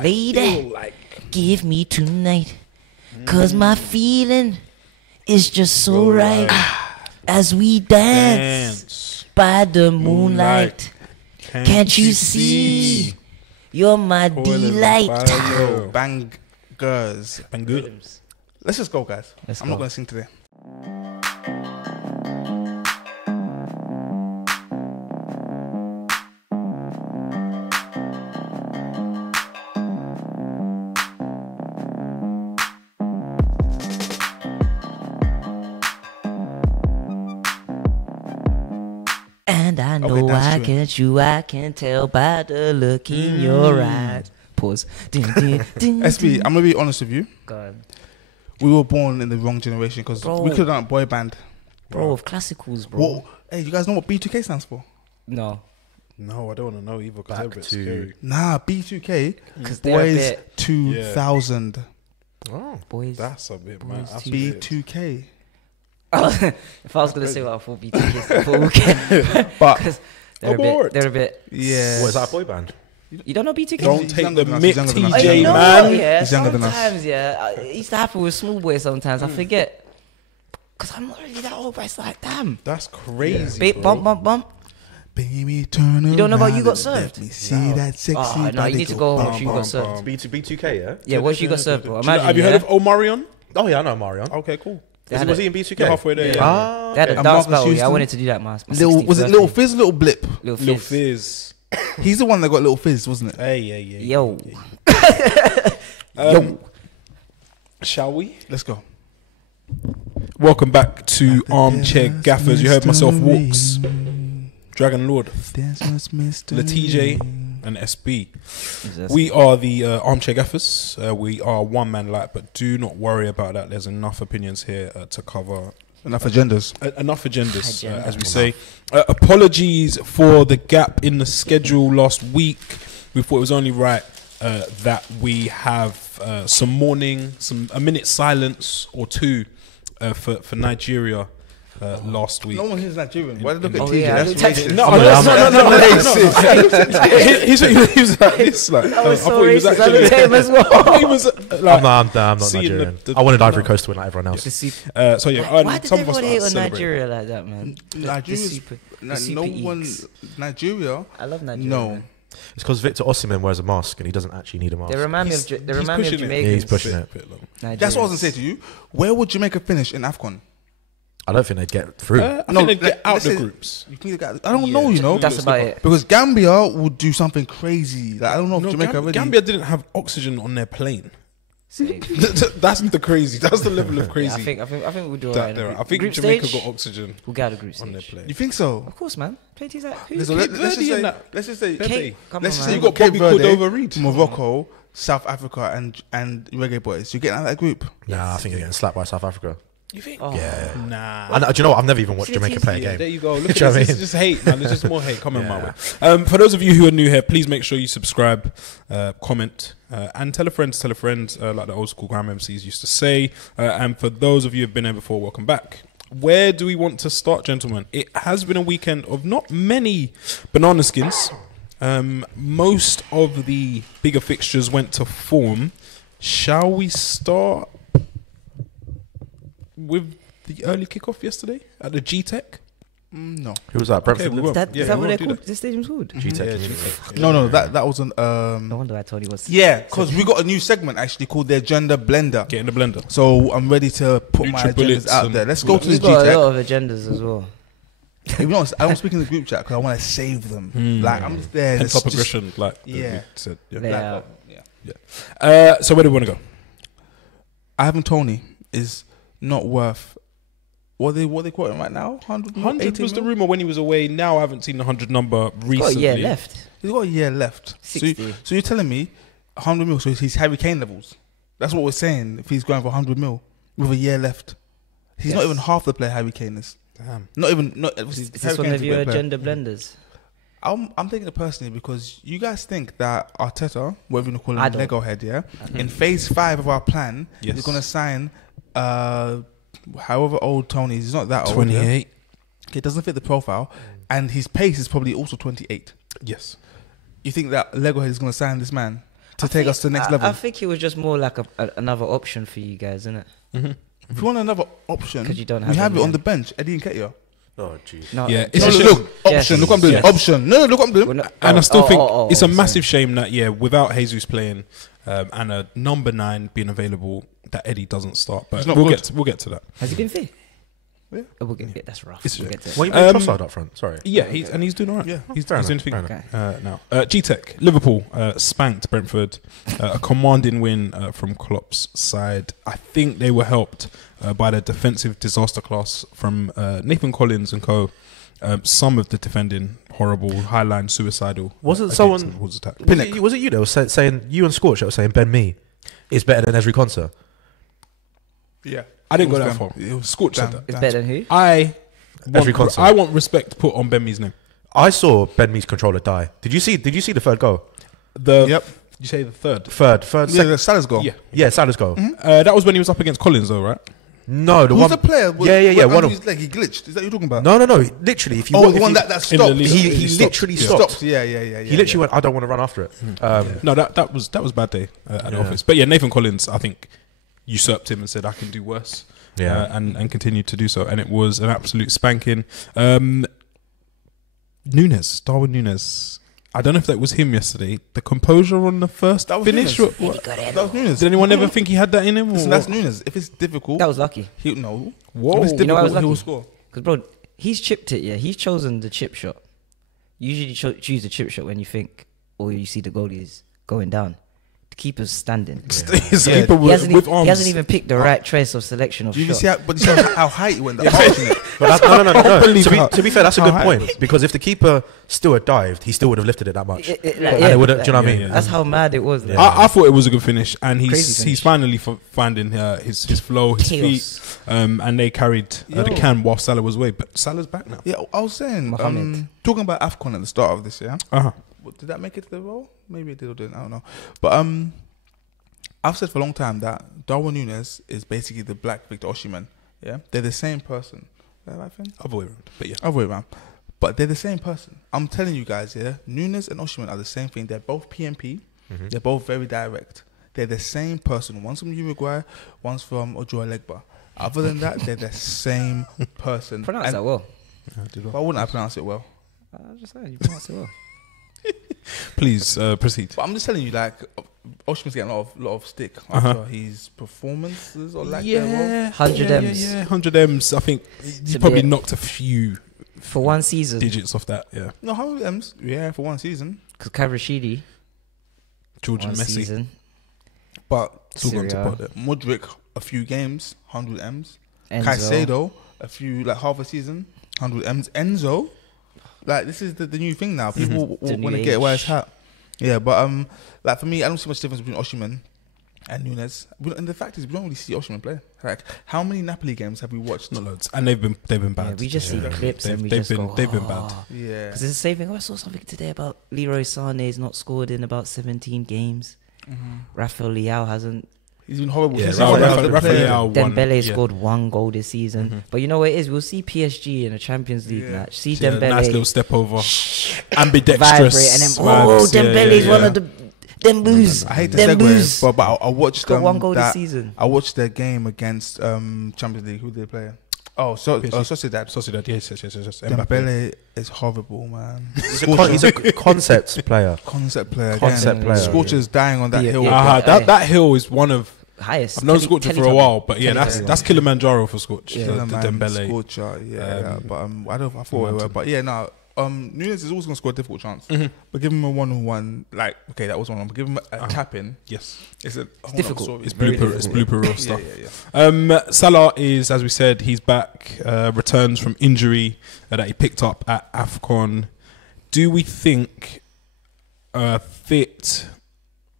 Lady, give me tonight, 'cause my feeling is just so right. As we dance by the moonlight. Can't you see? You're my delight. Bangers. Let's just go, guys. I'm not going to sing today. And I know I can tell by the look in your eyes. Pause. SB, I'm going to be honest with you. God. We were born in the wrong generation because we could have done a boy band. Bro, of classicals, bro. Whoa. Hey, you guys know what B2K stands for? No, I don't want to know either because they're a bit scary. Nah, B2K. because they're a Boys bit 2000. Oh, boys. that's a bit Boys mad. That's B2K. If I was gonna say what I thought BTK stood for, weekend, But because they're a bit. yeah. What is that, a boy band? You don't know BTK? Don't He's take younger the than us, mick, he's younger than us. TJ, I know, man. Yeah, He's younger than us. sometimes, yeah. It used to happen with small boys sometimes. I forget. Because I'm not really that old, but it's like, damn. That's crazy. Big bump, bump, bump. Baby, turn You don't know about around You Got and Served? Let me see that sexy Oh, no, you need to go watch You Got Served. B2K, yeah? Yeah, watch You Got Served, bro. Imagine, Have you heard of Omarion? Oh, yeah, I know Marion. Okay, cool. Was he in B2K? You're halfway there, yeah. Ah, They had a And dance Marcus battle. Yeah, I Houston? wanted to do that, my Little, 16th was it birthday. Little Fizz, Little Blip? Little Fizz. He's the one that got Little Fizz, wasn't it? Hey, yeah. Yo. Shall we? Let's go. Welcome back to Armchair Gaffers. You heard myself, Walks, Dragon Lord, Letije, and SB. We are the Armchair Gaffers. We are one man light, but do not worry about that. There's enough opinions here to cover. Enough agendas. Enough agendas, as we say. Apologies for the gap in the schedule last week. We thought it was only right that we have a minute silence or two for Nigeria last week. No one here is Nigerian. Why did you look at Oh, TJ? yeah, That's I racist. He was like this. Like, That was I so thought he was racist. I actually. looked at him as well. He was I'm like, not seeing Nigerian. the- I wanted Ivory Coast to win like everyone else. so yeah, Why did some of us everyone are hate on celebrating. Nigeria like that, man? Nigeria's no one. Nigeria. I love Nigeria. No. man. It's because Victor Osimhen wears a mask and he doesn't actually need a mask. They remind me of He's Jamaicans. pushing it. Yeah, he's pushing it. That's what I was gonna say to you. Where would Jamaica finish in AFCON? I don't think they'd get through. I think they'd get out let's the say- groups. You think I don't know, you know. That's about it. Because Gambia would do something crazy. Like I don't know if Jamaica really. Gambia didn't have oxygen on their plane. Same. That's the crazy. That's the level of crazy. Yeah, I think we'll do that alright. there are. I think Group Jamaica stage, got oxygen we'll get out of group on their stage. plane. You think so? Of course, man. Plenty's like who? Listen, Cape let's just Verde say. and that. Let's just say. Cape, come Let's just on, say man. you got Bobby Cape Verde, Cordova Reed. Morocco, South Africa, and Reggae Boys. You're getting out of that group. Nah, I think you're getting slapped by South Africa. You think? Oh. Yeah. Nah. I know, do you know what? I've never even watched See the Jamaica teams? play a Yeah, game. there you go. Look Do at you know this. what I It's just hate, man. There's just more hate coming my way. Yeah. For those of you who are new here, please make sure you subscribe, comment, and tell a friend, like the old school Grime MCs used to say. And for those of you who have been here before, welcome back. Where do we want to start, gentlemen? It has been a weekend of not many banana skins. Most of the bigger fixtures went to form. Shall we start with the early kickoff yesterday at the G-Tech? No. Who was that? Brentford? we Is won't. that, Yeah, is that we what won't they're do called? The stadium's called? G-Tech Yeah, Community. G-Tech. No, that wasn't. No wonder I told you was. Yeah, because we got a new segment actually called the Agenda Blender. Get in the blender. So I'm ready to put my Nutribullets agendas out and- there. Let's go to the We've got a G-Tech. lot of agendas as well. I don't speak in the group chat because I want to save them. Like I'm just there. Pent up just- aggression, like Yeah. we said. Yeah. Yeah. So where do we want to go? Ivan Toney is not worth. What they quoting right now? 100 was the rumor when he was away. Now I haven't seen the 100 number Got a recently. year left. He's got a year left. 60. So you're telling me 100 mil? So he's Harry Kane levels. That's what we're saying. If he's going for 100 mil with a year left, he's not Yes. even half the player Harry Kane is. Damn. Not even. Not. Is this one of your agenda blenders? I'm taking it personally because you guys think that Arteta, whatever you call I him, don't. Lego head, yeah, in phase 5 of our plan, Yes. he's gonna sign. However old Tony is, he's not that old. 28. Yeah? It doesn't fit the profile, and his pace is probably also 28. Yes. You think that Lego head is gonna sign this man to take us to the next level. I think it was just more like another option for you guys, isn't it? If you want another option, 'Cause you don't we have have any, it on yeah. the bench. Eddie Nketiah. Oh, jeez. No, Yeah, No, it's a look, shame. option. Look what I'm doing. Yes. Option. No, look what I'm doing. We're not- And I still think it's a sorry. massive shame that without Jesus playing and a number 9 being available, that Eddie doesn't start. But He's not we'll good. get to that. Has he been fit? Yeah. Oh, we'll get that's rough. It's We'll a get to Well, it. you played Trossard up front. Sorry. Yeah, he's doing all right. Yeah. He's Fair doing enough, anything fair now. G-Tech, Liverpool spanked Brentford. A commanding win from Klopp's side. I think they were helped by the defensive disaster class from Nathan Collins and co. Some of the defending horrible, highline, suicidal. Wasn't against someone- the Wolves attack. Was it you that was saying, you and Scorch that was saying Ben Mee is better than Esri Konsa? Yeah. I didn't go It that was far. them. It was Scorch said them. that. It's better than who? Every concert. I want respect put on Ben Mee's name. I saw Ben Mee's controller die. Did you see the third goal? Yep. You say the third? Third, Yeah, second. the Salah's goal. Yeah. Salah's goal. That was when he was up against Collins, though, right? No, the Who's one. the player? Yeah. One of. His leg, he glitched. Is that what you're talking about? No. Literally, if you. Oh, if the one you- that in the stopped. league. he Stopped. literally Yeah. stopped. Yeah. He literally went, I don't want to run after it. No, that was bad day at the office. But yeah, Nathan Collins, I think, usurped him and said, I can do worse. Yeah. And continued to do so. And it was an absolute spanking. Darwin Nunes. I don't know if that was him yesterday. The composure on the first That was finish. Nunes. What? That was Nunes. Did anyone ever think he had that in him? Listen, or that's what? Nunes. If it's difficult, That was lucky. no. Whoa. If it's You know why I was difficult, he will lucky? score. Because, bro, he's chipped it, yeah. He's chosen the chip shot. Usually choose the chip shot when you think, or you see the goalies going down. The keeper's standing. His Yeah. keeper He with hasn't, arms. he hasn't even picked the right choice of selection of Do you shot. see how high he went? That arching it. But that's, no. Unbelievable. To be fair, that's a How good high point because if the keeper still had dived, he still would have lifted it that much. Like, And it would have. Do you know what I mean? Yeah. That's how mad it was. Yeah. I thought it was a good finish, and Crazy he's finish. finally finding his flow, his Chaos. feet, and they carried the Yo. can while Salah was away. But Salah's back now. Yeah, I was saying, Mohamed. talking about AFCON at the start of this year. Did that make it to the role? Maybe it did or didn't. I don't know. But I've said for a long time that Darwin Nunes is basically the black Victor Osimhen. Yeah, they're the same person. Is that right thing? Other way around, but yeah. Other way around. But they're the same person. I'm telling you guys, yeah, Nunes and Osimhen are the same thing. They're both PMP. They're both very direct. They're the same person. One's from Uruguay, one's from Ojoa Legba. Other than that, they're the same person. Pronounce And that well. why wouldn't I pronounce it well? I was just saying, you pronounce it well. Please proceed. But I'm just telling you, like, Osimhen's getting a lot of stick after his performances or lack thereof. 100 M's. Yeah, 100 M's. I think he's To probably be- knocked a few For one season, digits off that. Yeah, No, how many M's? Yeah, for one season. because Kavrashidi, George one and Messi. season. But Still got to Syria. put it. Modric, a few games, 100 M's. Enzo. Caicedo, a few, like half a season, 100 M's. Enzo, like, this is the new thing now. People The want to new get away age. his hat. Yeah, but like for me, I don't see much difference between Osimhen and Nunes. And the fact is, we don't really see Osimhen play. Like, how many Napoli games have we watched? Not loads, and they've been Yeah, bad. we just see clips and we they've just been go, they've been bad. Yeah. Because it's the same thing. Oh, I saw something today about Leroy Sané's not scored in about 17 games. Rafael Leao hasn't. He's been horrible. Yeah, since he's Rafael the player. Leao won. Dembele Yeah. scored 1 goal this season. But you know what it is? We'll see PSG in a Champions League Yeah. match. See Yeah, Dembele nice little step over, vibrate ambidextrous, and then, vibes. Yeah, Dembele's yeah, one yeah. of the them boos. I hate to Them segue, boos. but I watched Got 1 goal that, this season. I watched their game against Champions League. Who did they play? Oh, Sociedad. Sociedad, yes. Dembele is horrible, man. He's a concept player. Concept player. Concept again. player. Scorcher's dying on that Yeah, hill. yeah. That hill is one of. Highest. I've known Scorcher for a while, but yeah, Teletubby. that's Kilimanjaro for Scorch. Yeah. The Man, Dembele. Scorcher, yeah. But I thought it were. But yeah, no. Nunes is always gonna score a difficult chance. But give him a 1-on-1. Like, okay, that was 1-on-1. But give him a tap in. Yes, It's difficult. Story. it's very blooper. It's difficult. blooper reel stuff. Yeah. Salah is, as we said, he's back. Returns from injury that he picked up at AFCON. Do we think fit,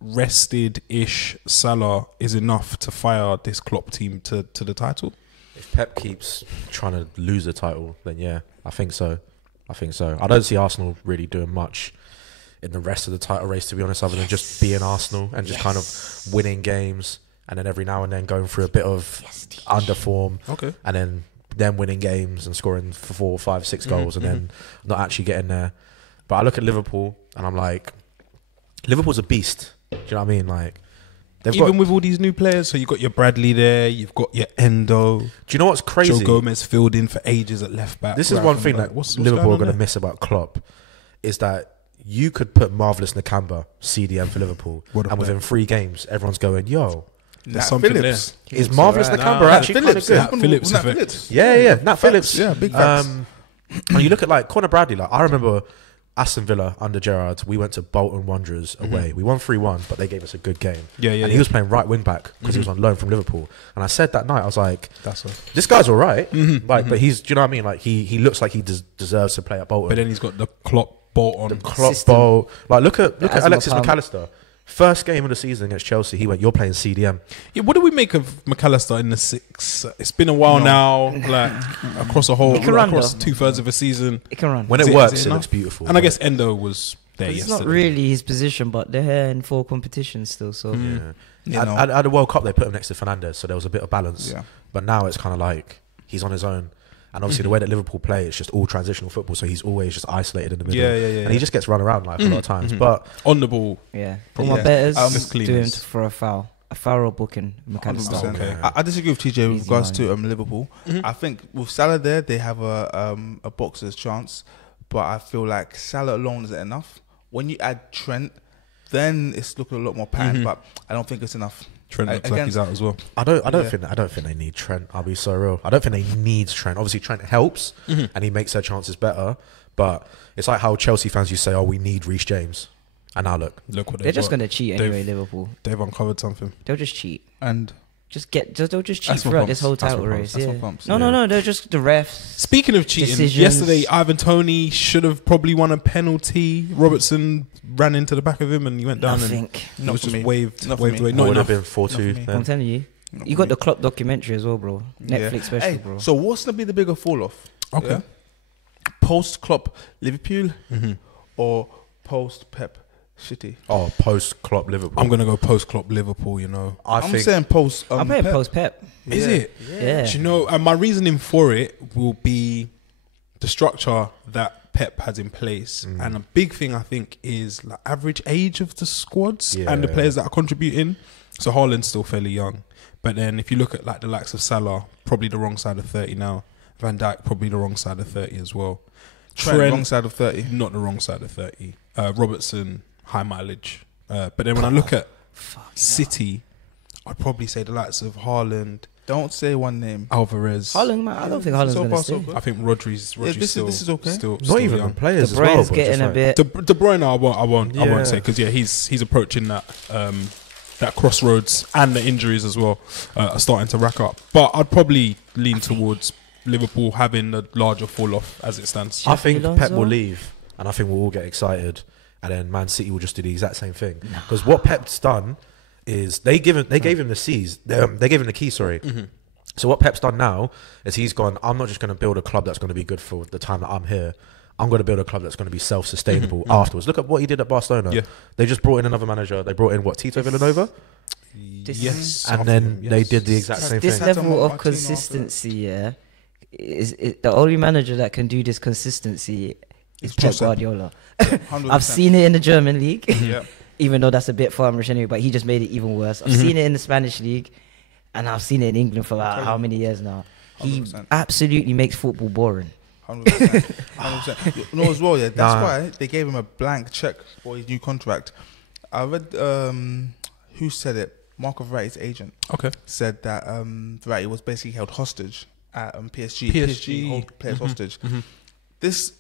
rested-ish Salah is enough to fire this Klopp team to the title? If Pep keeps trying to lose the title, then yeah, I think so. I don't see Arsenal really doing much in the rest of the title race, to be honest, other than just being Arsenal and just kind of winning games and then every now and then going through a bit of underform. Okay. And then winning games and scoring 4, 5, 6 goals and then not actually getting there. But I look at Liverpool and I'm like, Liverpool's a beast. Do you know what I mean? Like, they've Even got, with all these new players, so you've got your Bradley there, you've got your Endo. do you know what's crazy? Joe Gomez filled in for ages at left back. This is one thing that Liverpool are going to miss about Klopp is that you could put Marvelous Nakamba CDM for Liverpool, and within 3 games, everyone's going, "Yo, there's something Phillips. there. is Marvelous Nakamba actually kind of good?" Nat Phillips Nat effect. Phillips. Yeah, Nat Phillips. Yeah, big facts. And you look at like Conor Bradley. Like, I remember Aston Villa under Gerrard. We went to Bolton Wanderers away. We won 3-1, but they gave us a good game. And he was playing right wing back because he was on loan from Liverpool. And I said that night, I was like, "This guy's all right." Like, but he's, do you know what I mean? Like, he looks like he deserves to play at Bolton. But then he's got the Klopp bolt on. The Klopp bolt. Like, look at Alexis McAllister. First game of the season against Chelsea, he went, "You're playing CDM." Yeah, what do we make of McAllister in the 6? It's been a while now, like across a whole, across 2/3 of a season. It can run. When it works, it looks beautiful. And I guess Endo was there It's yesterday. not really his position, but they're in 4 competitions still. So At the World Cup, they put him next to Fernandes, so there was a bit of balance. Yeah. But now it's kind of like he's on his own. And obviously the way that Liverpool play, it's just all transitional football, so he's always just isolated in the middle. Yeah. And he just gets run around like a lot of times. But on the ball. yeah, Yeah. my betters Just do him cleanliness. for a foul or booking McAllister. 100%. Okay. I disagree with TJ with Easy regards money. to Liverpool. I think with Salah there, they have a boxer's chance, but I feel like Salah alone isn't enough. When you add Trent, then it's looking a lot more patterned, but I don't think it's enough. Trent looks like he's out as well. I don't think they need Trent. I'll be so real. I don't think they need Trent. Obviously Trent helps and he makes their chances better. But it's like how Chelsea fans used to say, "Oh, we need Reece James." And now look Look what They're just going to cheat anyway, Liverpool. They've uncovered something. They'll just cheat. And They'll just cheat That's my throughout pumps. this whole That's title my race. pumps. That's Yeah. my pumps. No. They're just the refs. Speaking of cheating, Decisions. yesterday Ivan Toney should have probably won a penalty. Robertson ran into the back of him and he went down Nothing. and Not was for just me. waved Not for away. me. it Not would have enough. been 4-2 Not for me. then. I'm telling you. Not You for got the me. Klopp documentary as well, bro. Netflix special, Hey, bro. so what's gonna be the bigger fall off? Okay. Post Klopp Liverpool or post Pep City? Oh, post Klopp Liverpool. I'm going to go post-Klopp Liverpool, you know. I'm saying post. I'm playing Pep. post Pep. Is Yeah. it? Yeah. Do you know, and my reasoning for it will be the structure that Pep has in place. And a big thing, I think, is like average age of the squads and the Yeah. players that are contributing. So Haaland's still fairly young. But then if you look at like the likes of Salah, probably the wrong side of 30 now. Van Dijk, probably the wrong side of 30 as well. Trent, wrong side of 30. Not the wrong side of 30. Robertson, high mileage. But then when I look at City, I'd probably say the likes of Haaland, Don't say one name. Alvarez. Haaland, man, I don't think Haaland's So going to far, so stay. good. I think Rodri's this still, is okay. still, Not still even young. the players De as well. Bruyne's but getting just a like- bit. De Bruyne, I won't Yeah. say because he's approaching that that crossroads, and the injuries as well are starting to rack up. But I'd probably lean towards Liverpool having the larger fall off as it stands. I think Alonso? Pep will leave, and I think we'll all get excited, and then Man City will just do the exact same thing. Because what Pep's done is they gave him the keys. They gave him the key. Sorry. So what Pep's done now is he's gone, I'm not just going to build a club that's going to be good for the time that I'm here. I'm going to build a club that's going to be self-sustainable afterwards. Look at what he did at Barcelona. Yeah. They just brought in another manager. They brought in Tito Villanova, Yes, and then they did the exact same This thing. That's level what of Martino consistency, yeah, is the only manager that can do this consistency is Pep Jose. Guardiola. 100%. I've seen it in the German league, Yeah. even though that's a bit farmerish anyway, but he just made it even worse. I've seen it in the Spanish league, and I've seen it in England for like how many years now. He 100%. absolutely makes football boring. 100%. 100%. You know as well, yeah. That's Nah. why they gave him a blank check for his new contract. I read who said it. Marco Verratti's agent Okay. said that Verratti was basically held hostage at PSG. PSG. hold players hostage. This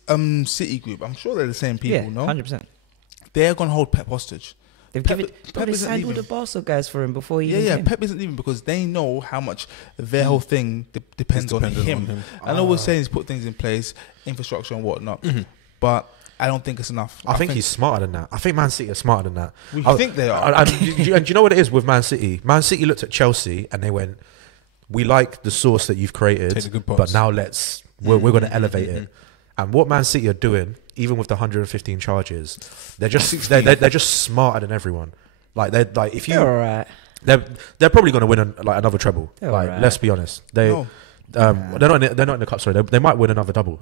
City group, I'm sure they're the same people. Yeah, No, 100%. they're gonna hold Pep hostage. They've Pep- given. Pep But they isn't signed all leaving. the Barca guys for him before he Yeah, even yeah. came. Pep isn't leaving because they know how much their whole thing depends on dependent him. on him. I know we're saying he's put things in place, infrastructure and whatnot, but I don't think it's enough. I think he's smarter than that. I think Man City are smarter than that. We I- think they are. And do you know what it is with Man City? Man City looked at Chelsea and they went, "We like the sauce that you've created, Take the good but parts. now we're going to elevate it." And what Man City are doing, even with the 115 charges, they're just they're just smarter than everyone. Like if you They're alright. they're probably going to win another treble. They're Like alright. let's be honest, No. they're not in the cup. Sorry, they might win another double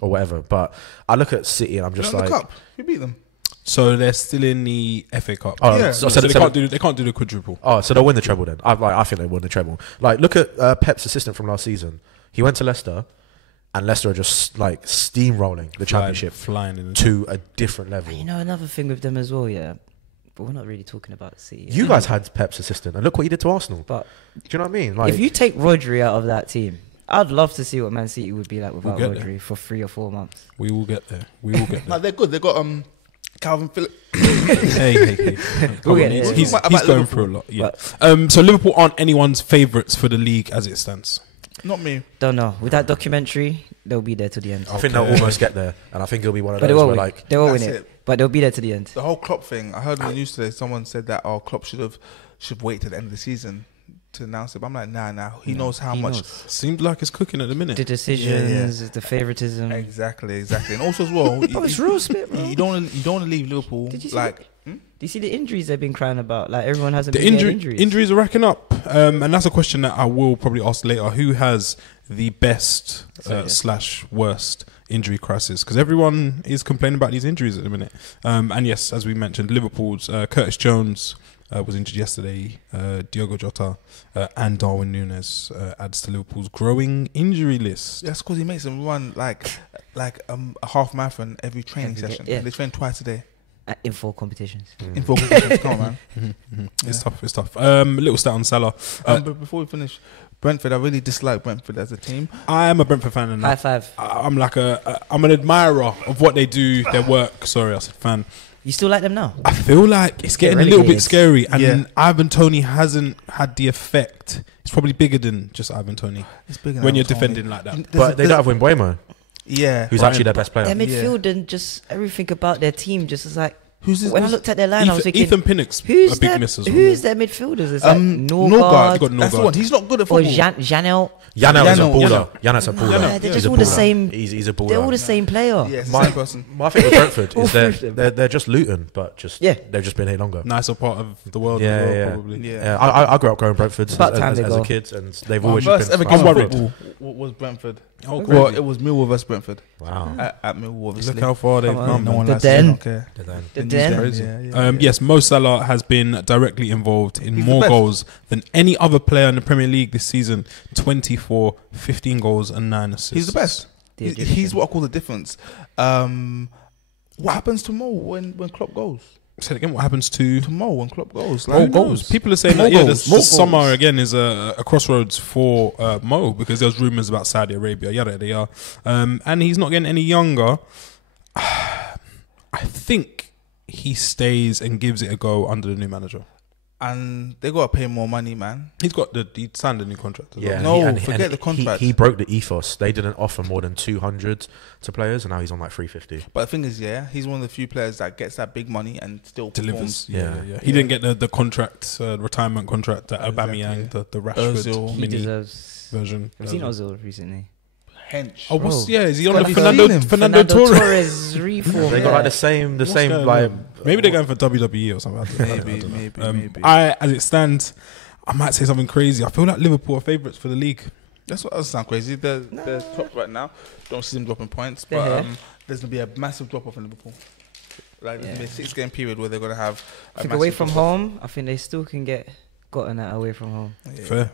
or whatever. But I look at City and I'm They're just not like, in the cup. Who beat them? So they're still in the FA Cup. Oh, Yeah. So they can't do the quadruple. Oh, so they'll win the treble then. I think they win the treble. Like, look at Pep's assistant from last season. He went to Leicester, and Leicester are just like steamrolling the championship flying in to a different level. You know, another thing with them as well, yeah. But we're not really talking about City. You guys had Pep's assistant, and look what he did to Arsenal. But Do you know what I mean? Like, if you take Rodri out of that team, I'd love to see what Man City would be like without get Rodri for 3 or 4 months. We will get there. We will get there. Like, they're good. They got Calvin Phillips. hey. We'll get He's, there. he's About going Liverpool. through a lot. Yeah. So Liverpool aren't anyone's favourites for the league as it stands. Not me. Don't know. With that documentary, they'll be there to the end. I think they'll almost get there, and I think it'll be one of But they those won't where win. like They won't win That's it. it. But they'll be there to the end. The whole Klopp thing. I heard in the news today. Someone said that our Klopp should wait till the end of the season to announce it. But I'm like, nah. He knows how He much. knows. Seems like it's cooking at the minute. The decisions, the favoritism. Exactly. And also as well, Bro, it's real spit, bro. you don't want to leave Liverpool Did you see like. Do you see the injuries they've been crying about? Like, everyone hasn't The been getting injuries are racking up, and that's a question that I will probably ask later. Who has the best / worst injury crisis? Because everyone is complaining about these injuries at the minute. And yes, as we mentioned, Liverpool's Curtis Jones was injured yesterday. Diogo Jota and Darwin Núñez adds to Liverpool's growing injury list. That's because he makes them run like a half marathon every training Every day, session. yeah. They train twice a day in 4 competitions. in 4 competitions. Come on, man. It's tough. A little stat on Salah. But before we finish, Brentford, I really dislike Brentford as a team. I am a Brentford fan, and High five. I'm like I'm an admirer of what they do, their work. Sorry, I said fan. You still like them now? I feel like it's getting a relegated. little bit scary, and Yeah. Ivan Toney hasn't had the effect. It's probably bigger than just Ivan Toney It's big when you're enough, defending like that. but they don't have Wimbuemo, Yeah. who's Brian- actually their best player. Their midfield and just everything about their team just is like. Who's this? When I looked at their line, I was thinking, Ethan Pinnock's who's a big their, miss as well. who's their midfielders? It's like Norgard. Norgard You got That's the Norgard. one. He's not good at or football. Janel. Janel's a Janel. baller. Janel's a baller. Yeah, they're He's just a all the baller. same. He's a baller. They're all the same player. Yeah, it's the My, same person. my thing with Brentford All is three of them. they're just Luton, but just Yeah. they've just been here longer. Nicer part of the world Yeah, as well, yeah. probably. Yeah. Yeah, I grew up going Brentford as, About time they as a go. kid, and they've My always first just ever been. game I'm of worried. football was Brentford. Oh, Well, crazy. it was Millwall vs Brentford Wow. at Millwall. Obviously. Look how far they've Come on. come. No one The likes it. They Den. don't care. The News Den. Crazy. Yeah. Yes, Mo Salah has been directly involved in He's the more best. goals than any other player in the Premier League this season. 24, 15 goals and 9 assists. He's the best. The He's Egyptian. what I call the difference. What happens to Mo when Klopp goes? Say it again, what happens to To Mo when Klopp goes? Mo Like, goals? People are saying Mo that, yeah, goals. the Mo goals. summer again is a crossroads for Mo because there's rumours about Saudi Arabia, yada, yada, yada. And he's not getting any younger. I think he stays and gives it a go under the new manager. And they got to pay more money, man. He signed a new contract as Yeah, well. No, and forget the contract. He broke the ethos. They didn't offer more than 200 to players, and now he's on like 350. But the thing is, yeah, he's one of the few players that gets that big money and still Delivers. performs. Yeah. He didn't get the contract, retirement contract that Aubameyang, the Rashford Ozil. He mini deserves. version. I've seen Ozil recently. Hench. Oh, Bro. is he on Have the you Fernando seen him? Torres? Torres reform. They got like the same like. Maybe they're going for WWE or something. I don't know. Maybe. As it stands, I might say something crazy. I feel like Liverpool are favourites for the league. That's what does sound crazy. They're top right now. Don't see them dropping points, They're but here. there's gonna be a massive drop off in Liverpool. Like there's gonna be a Yeah. 6-game period where they're gonna have. I think away from home, I think they still can get gotten at away from home. Fair.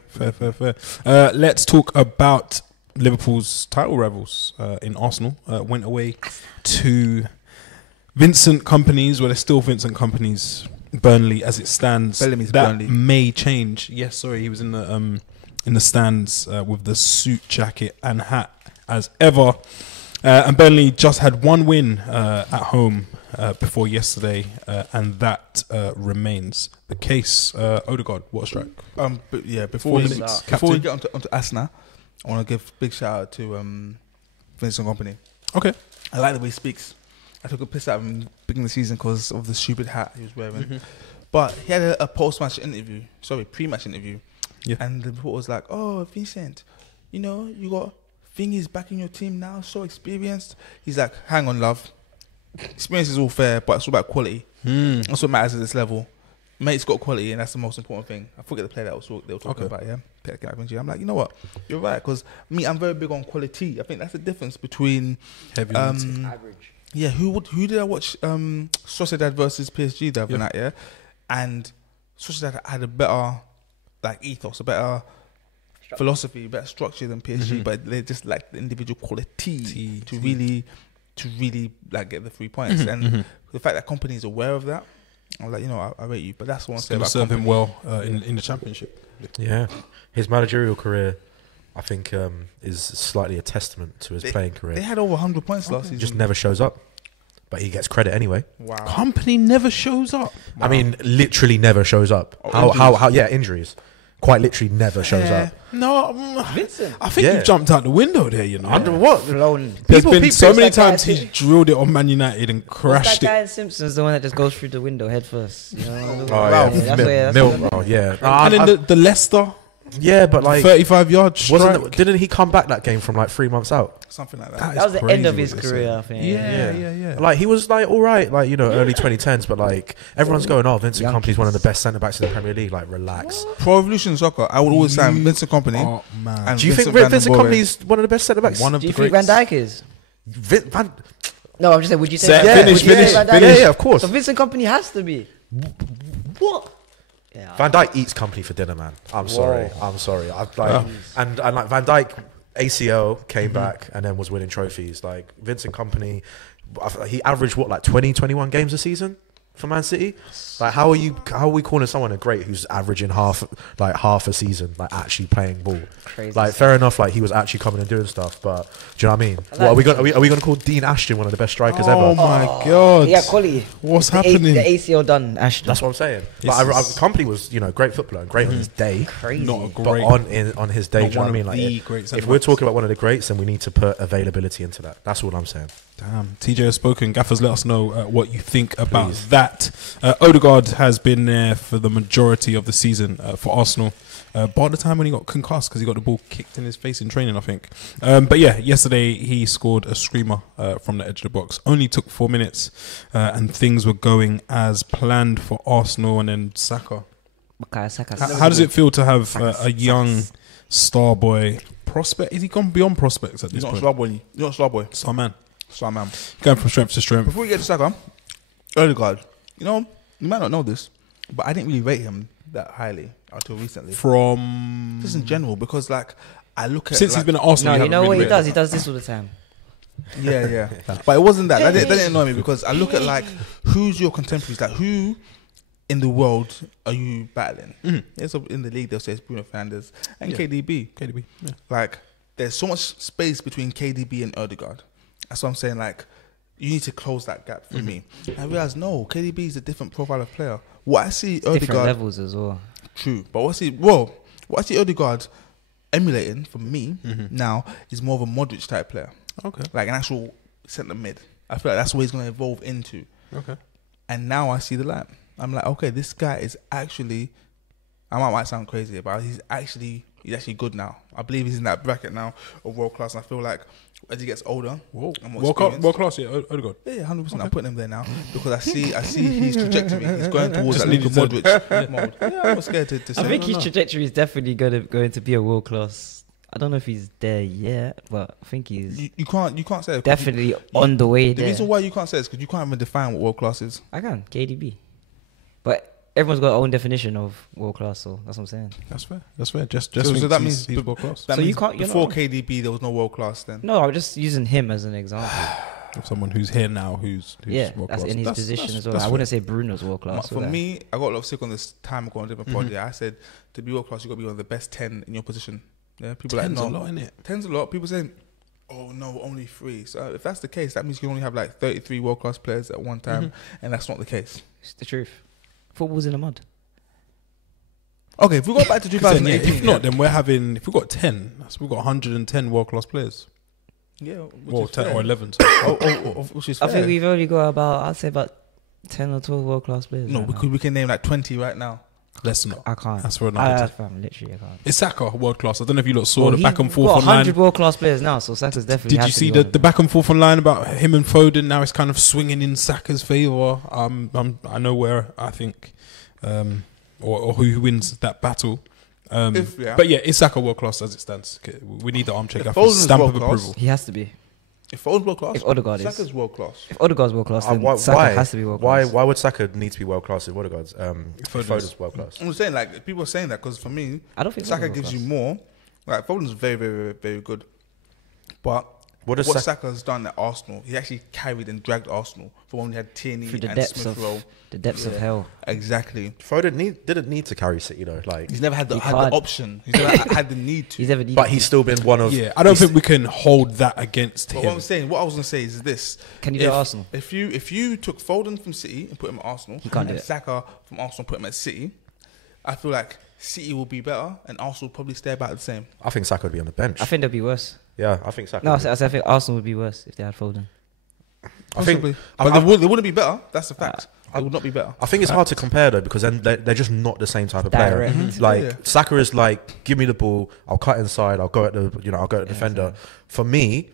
Let's talk about Liverpool's title rivals in Arsenal. Went away to Vincent Companies, well, they're still Vincent Companies. Burnley, as it stands, Bellamy's that Burnley. may change. Yes, sorry, he was in the stands with the suit jacket and hat as ever. And Burnley just had one win at home before yesterday, and that remains the case. Odegaard, what a strike! But yeah, before 4 we minutes. get onto Asna, I want to give a big shout out to Vincent Company. Okay. I like the way he speaks. I took a piss out of him beginning of the season because of the stupid hat he was wearing. Mm-hmm. But he had a pre-match interview. Yeah. And the report was like, "Oh, Vincent, you know, you got thingies back in your team now, so experienced." He's like, "Hang on, love. Experience is all fair, but it's all about quality. That's what matters at this level. Mate's got quality, and that's the most important thing." I forget the player that they were talking about, yeah. I'm like, you know what? You're right, because me, I'm very big on quality. I think that's the difference between Heavy average. Yeah, who did I watch? Sociedad versus PSG the other night, yeah, and Sociedad had a better ethos, a better philosophy, better structure than PSG, but they just lacked the individual quality to really like get the 3 points. And the fact that company is aware of that, I'm like, I rate you. But that's what I'm saying about serve company. him well in the championship. Yeah, his managerial career, I think, is slightly a testament to his playing career. They had over 100 points last season. Just never shows up, but he gets credit anyway. Wow. Company never shows up. I mean, literally never shows up. How? Yeah, injuries. Quite literally never shows up. No, Vincent. I think you've jumped out the window there. Under what? There's been so many that guy times he's drilled it on Man United and crashed that guy it. in Simpsons, the one that just goes through the window head first. You know? Oh yeah. And then the Leicester, Yeah, but like 35 yard strike. didn't he come back that game from like 3 months out? Something like that. That was the end of crazy his what they career, say. I think. Yeah. Like he was like all right, like early 2010s, but like everyone's going, oh, Vincent Kompany's one of the best centre backs in the Premier League. Like relax. Pro Evolution Soccer, I would always sign Vincent Kompany. Oh man, And Do you think Vincent Vincent Van den Kompany's one of the best centre backs? one of Do you the think greats. Van Dijk is? No, I'm just saying, would you say Say- Van Dijk? finish, Would you say finish, Van Dijk? finish. Yeah, of course. So Vincent Kompany has to be. What? Yeah. Van Dijk eats company for dinner, man. I'm sorry. And like Van Dijk ACL came back and then was winning trophies. Like Vincent Kompany, he averaged like 20, 21 games a season for Man City. Like how are we calling someone a great who's averaging half a season, like actually playing ball? Crazy. Like fair enough, like he was actually coming and doing stuff, but do you know what I mean? What, are we gonna call Dean Ashton one of the best strikers Oh ever? my god! Yeah, quality. What's The happening? The ACL done, Ashton. That's what I'm saying. This But is- Kompany was, great footballer and great on his day. Crazy. Not a But great. on his day, Not do you know what I one mean? of Like, the if, great if centre we're backs. talking about one of the greats, then we need to put availability into that. That's all I'm saying. Damn, TJ has spoken. Gaffers, let us know what you think about Please. that. Odegaard has been there for the majority of the season for Arsenal. By the time when he got concussed because he got the ball kicked in his face in training, I think. But yeah, yesterday he scored a screamer from the edge of the box. Only took 4 minutes, and things were going as planned for Arsenal. And then Saka. Bukayo Saka. How does it feel to have a young star boy prospect? Is he gone beyond prospects at He's this not a point? star boy. He's not a star boy. Star man, Star man. going from strength to strength. Before we get to Saka, Odegaard, you might not know this, but I didn't really rate him that highly until recently. From Just in general, because I look at since he's been at Arsenal, No, you know haven't what he really does? rated He does this all the time. Yeah. But it wasn't that. That didn't annoy me because I look at who's your contemporaries, who in the world are you battling? Yeah, so in the league they'll say it's Bruno Fernandes and KDB. KDB. Yeah. There's so much space between KDB and Odegaard. That's what I'm saying. You need to close that gap for me. I realize no, KDB is a different profile of player. What I see Different Odegaard, levels as well. true, but what I see Odegaard emulating for me now is more of a Modric type player, Okay. like an actual centre mid. I feel like that's what he's going to evolve into. Okay. And now I see the light. I'm like, okay, this guy is actually. I might sound crazy, but he's actually good now. I believe he's in that bracket now of world class. And I feel like as he gets older, and more experienced- World class, yeah. Odegaard. yeah, 100%. I'm putting him there now because I see his trajectory. He's going towards Just that Luka needed to- Modric mode. Yeah, I'm not scared to say. I think it. his trajectory is definitely going to be a world class. I don't know if he's there yet, but I think he's You can't say it. definitely on the way The there. reason why you can't say it is because you can't even define what world class is. I can KDB, but everyone's got their own definition of world class, so that's what I'm saying. That's fair. Just So thinks that he's means world class. That So you means can't- you're before not- KDB there was no world class then. No, I'm just using him as an example. Of someone who's here now, who's Yeah, world that's class. in his position as well. that's I fair. wouldn't say Bruno's world class. For me, I got a lot of sick on this time ago on a different project. I said to be world class, you got to be one of the best 10 in your position. Yeah, people Ten's like a no, lot, innit? 10's a lot. People saying, oh no, only 3. So if that's the case, that means you can only have 33 world class players at one time, and that's not the case. It's the truth. Football's in the mud. Okay, if we go back to 2018, If not, then we're having. If we've got 10, we've got 110 world class players. yeah, Well, 10 or 11. which is I fair. think we've only got I'd say about 10 or 12 world class players. No, right now. we can name 20 right now. Let's not. I can't. That's for another time. Literally, I can't. Is Saka world class? I don't know if you lot saw Well, the back and forth got online. 100 world class players now, so Saka's definitely. Did you has to see be one the of them. back and forth online about him and Foden? Now it's kind of swinging in Saka's favour. I know where I think, or who wins that battle. Yeah. But yeah, is Saka world class as it stands? Okay, we need the armchair If gaffer Foden's stamp of world class, approval. He has to be. If Foden's world class, If Odegaard is. Saka's world class. If Odegaard's world class, then Saka has to be world class. Why would Saka need to be world class if Odegaard's Foden's world class? I'm saying like people are saying that because for me, I don't think Saka Foden's gives world you more. Like Foden's very, very, very good, but what Saka's done at Arsenal, he actually carried and dragged Arsenal for when we had Tierney Through the and depths Smith Rowe. The depths of hell. Exactly. Foden didn't need to carry City though. Like He's never had the can't. option. He's never had the need to. He's never needed but he's still been one of. Yeah, I don't think we can hold that against But him. what I was gonna say is this: Can you do Arsenal? If you took Foden from City and put him at Arsenal, You can't do and it. Saka from Arsenal put him at City, I feel like City will be better and Arsenal will probably stay about the same. I think Saka would be on the bench. I think they'll be worse. Yeah, I think Saka. No, I think Arsenal would be worse if they had Foden. I think, Possibly. But they wouldn't be better. That's a fact. They would not be better. I think it's hard to compare though because then they're just not the same type of player. Direct. Like Yeah. Saka is like, give me the ball, I'll cut inside, I'll go at the defender. For me,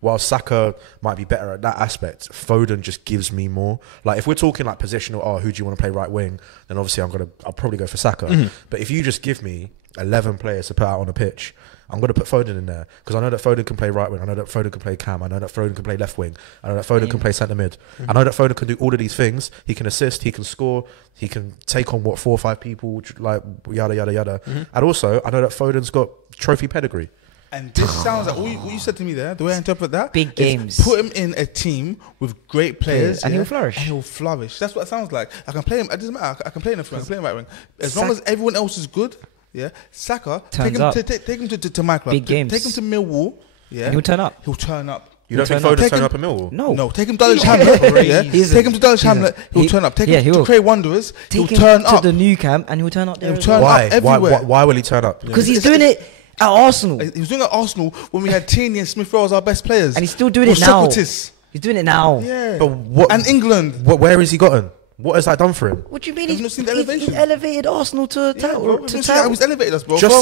while Saka might be better at that aspect, Foden just gives me more. Like if we're talking like positional, who do you want to play right wing? Then obviously I'll probably go for Saka. But if you just give me 11 players to put out on a pitch, I'm going to put Foden in there because I know that Foden can play right wing. I know that Foden can play cam. I know that Foden can play left wing. I know that Foden can play centre mid. I know that Foden can do all of these things. He can assist. He can score. He can take on 4 or 5 people, like yada yada yada. And also, I know that Foden's got trophy pedigree. And this sounds like what you said to me there. The way I interpret that, Big is games. Put him in a team with great players, And he'll flourish. And he'll flourish. That's what it sounds like. I can play him. It doesn't matter. I can play him left wing. I can play him right wing. As long as everyone else is good. Yeah, Saka, take Turns him, up. take him to my club. Big games. Take him to Millwall. Yeah, And he'll turn up. He'll turn up. You don't think turn up. Foden's Take turning him- up in Millwall? No. Take him to Dulwich Hamlet. Yeah, He's take him to Dulwich Hamlet. He'll he- turn up. Take yeah, him he to will. Cray Wanderers. He'll Take him turn to up. the new camp and he'll turn up there. He'll as turn well. up everywhere. Why will he turn up? Because he's doing it at Arsenal. He was doing it at Arsenal when we had Tierney and Smith Rowe as our best players, And he's still doing Or it now. Socrates. He's doing it now. Yeah, But what? and England. Where has he gotten? What has that done for him? What do you mean? Have you not seen the elevation? He's elevated Arsenal to Yeah, title. bro. to You see title. how he's elevated us, bro. Just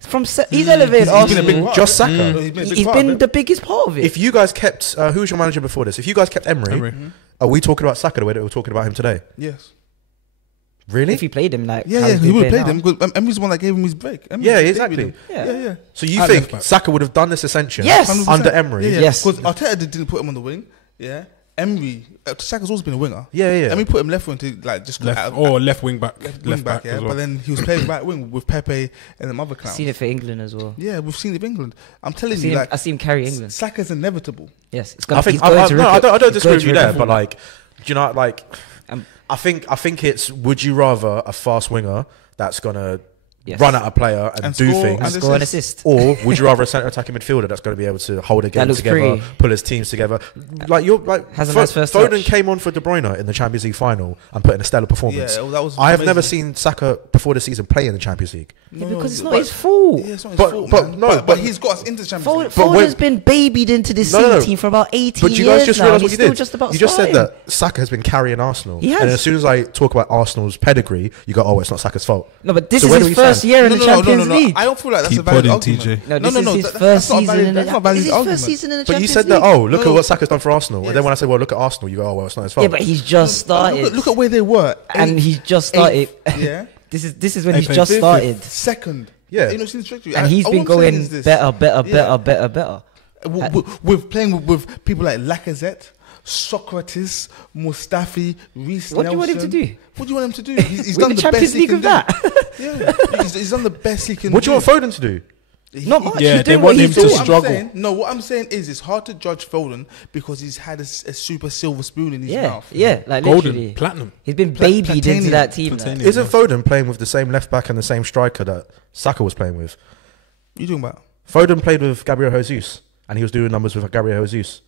From- Saka. He's elevated He's Arsenal. been a big part. Just Saka. No, he's been a big He's part of been it. the biggest part of it. If you guys kept, who was your manager before this? If you guys kept Emery, Emery. are we talking about Saka the way that we're talking about him today? Yes. Really? If he played him like Yeah, how yeah, he's he been would have played playing him because Emery's the one that gave him his break. Emery's Yeah, the exactly. baby Yeah. then. Yeah. So you At think left back. Saka would have done this ascension Yes. 100%. under Emery? Yeah, Yes. Because Arteta didn't put him on the wing. Yeah. Emery, Saka's always been a winger. Yeah, yeah. Emery put him left wing to like just Left wing back. left back. Yeah, as well. but then he was playing right wing with Pepe and the other I've clowns. seen it for England as well. Yeah, we've seen it in England. I'm telling I've you, seen him, like I see him carry England. Saka's inevitable. Yes, it's I gonna. think He's going to rip I it. don't He's disagree going with to you rip there, it. but like, do you know, like, Um, I think it's would you rather a fast winger that's gonna Yes. run at a player and do score things, and score and assist. or would you rather a centre attacking midfielder that's going to be able to hold a game looks together, pretty. pull his teams together? Like you're like Has a nice first Foden touch. came on for De Bruyne in the Champions League final and put in a stellar performance. Yeah, well, that was I have never amazing. seen Saka before the season play in the Champions League. Yeah, because it's not but- his fault. Yeah, it's not his But- fault, but man. no, but but- he's got us into the Champions League. Foden's when- been babied into this No, no, no. team for about 18 But you guys years just now. realised and what he's you still did. just about You just said starting. that Saka has been carrying Arsenal, He has. and as soon as I talk about Arsenal's pedigree, you go, "Oh, it's not Saka's fault." No, but this So where is do his we first stand? year in the Champions League. I don't feel like that's Keep a valid podding, argument. TJ. No, this is his that's first not a season valid- in the that's not a valid This is his argument. first season in the But you Champions said that, League. "Oh, look No. at what Saka's done for Arsenal," and then Yes. when I said, "Well, look at Arsenal," you go, "Oh, well, it's not his fault." Yeah, but he's just started. Look at where they were. And he's just started. Yeah. This is when he's Eighth, just fifth, started. Second. Yeah. You know, seen the trajectory. And he's All been I'm saying going is this. better. Yeah. Better. With playing with people like Lacazette, Socrates, Mustafi, Reece What do you want him Nelson. to do? What do you want him to do? He's Win done the the Champions best he League can with that. do. Yeah, he's done the best he can What do do. you want Foden to do? Not much. Yeah, He's they doing want what him he's to doing. What I'm struggle. saying- no, what I'm saying is it's hard to judge Foden because he's had a super silver spoon in his Yeah, mouth. yeah, like Golden, literally. platinum. He's been babied into Platanium. that team. like. Platanium. Isn't Foden playing with the same left back and the same striker that Saka was playing with? What are you talking about? Foden played with Gabriel Jesus, and he was doing numbers with Gabriel Jesus.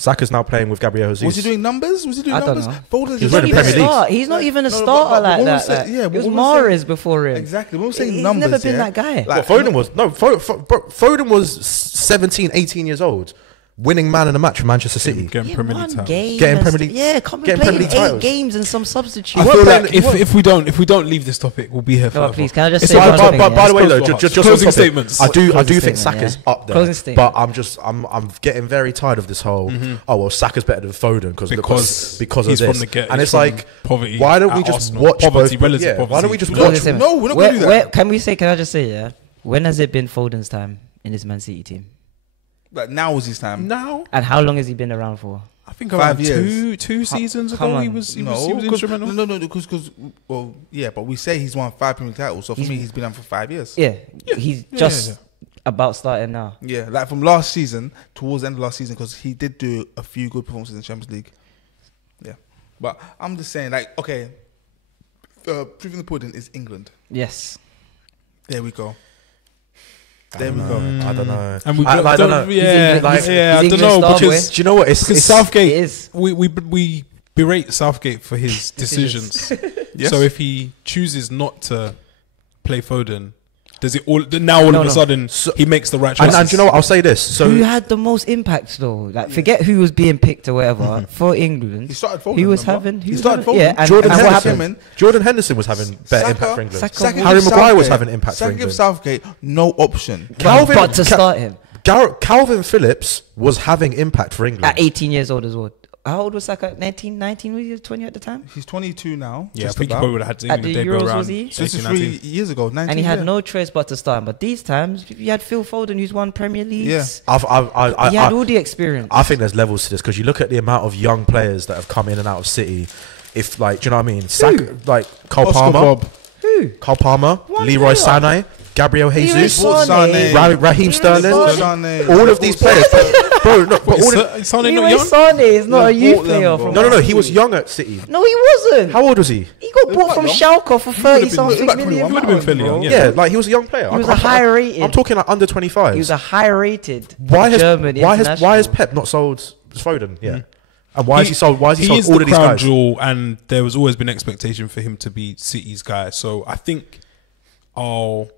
Saka's now playing with Gabriel Jesus. Was he doing numbers? Was he doing I don't numbers? know. Foden's He's just already He's not Premier even a League. start. He's not even a No, starter but like when we that. say- like, yeah, it was when we say- Mahrez before him. Exactly. When we're saying He's numbers, never been yeah, that guy. like- What, Foden was? No, Foden was 17, 18 years old, winning man in a match for Manchester City. Getting Yeah, Premier one League titles. game Getting and Premier League- Yeah, come and getting play Premier League 8 titles. games and some substitute. I weren't feel playing- like you weren't- if we don't leave this topic, we'll be here No, forever. please, can I just It's say like- one thing? By the way, Close though, the just hearts. on Closing topic, statements. I do Closing think statement, Saka's yeah. up there. Closing statement. But I'm getting very tired of this whole. Oh well, Saka's better than Foden because Because of he's this. from the get- and he's it's from like poverty why don't we at just Arsenal. watch Poverty, both? relative Yeah, why don't we poverty. just Closing watch? statement. No, we're not gonna do that. Can I just say, yeah? When has it been Foden's time in this Man City team? Like now was his time. Now, And how long has he been around for? I think 5 around years. two seasons come ago, he on. was No, instrumental. No, because well, yeah, but we say he's won 5 Premier titles. So for me, he's been on for 5 years. Yeah, he's just about starting now. Yeah, like from last season towards the end of last season, because he did do a few good performances in Champions League. Yeah, but I'm just saying, like, okay, proof in the pudding is England. Yes. There we go. I don't know. And we I don't know. Yeah, Like, I he's don't know English because star do you know what? It's Southgate. It is. We berate Southgate for his decisions. Yes. So if he chooses not to play Foden, does it all now of a sudden he makes the right choices? And do you know what? I'll say this. So Who had the most impact though? Like, forget who was being picked or whatever for England. He started Foden. He was remember? having. He started Foden. Yeah, and Jordan and what Henderson. happened? Jordan Henderson was having better Saka- impact for England. Saka Harry gives Maguire was Southgate- having impact for Saka England. gives Southgate no option. But to start him Calvin Phillips was having impact for England. at 18 years old as well. How old was Saka? 19, was he 20 at the time? He's 22 now. Yeah, I just think he about. probably would have had to At even the debut Euros, around was he? So this is 18, 3 19. years ago. 19, And he had yeah. no choice but to start him. But these times, you had Phil Foden, who's won Premier Leagues. Yeah. He had all the experience. I think there's levels to this because you look at the amount of young players that have come in and out of City. If like, do you know what I mean? Like Cole Oscar Palmer, Bob. Who? Cole Palmer, One Leroy player. Sané, Gabriel Jesus, Leroy Sané. Raheem Sterling. Sané. All of these players, bro. No, but all of, Sané not Leroy young? Sané is not a Yeah, youth bought them, player. bro. From no. He was young at City. No, he wasn't. How old was he? He got They bought bought from them. Schalke for 30 something about million. 21. He would have been fairly young. Yeah, like he was a young player. He was a high rated. I'm talking like under 25. He was a high rated why German has international. Pep not sold Foden? Yeah. And why has he sold? Why has he He sold is all the of these crown guys? jewel, and there was always been expectation for him to be City's guy. So I think I'll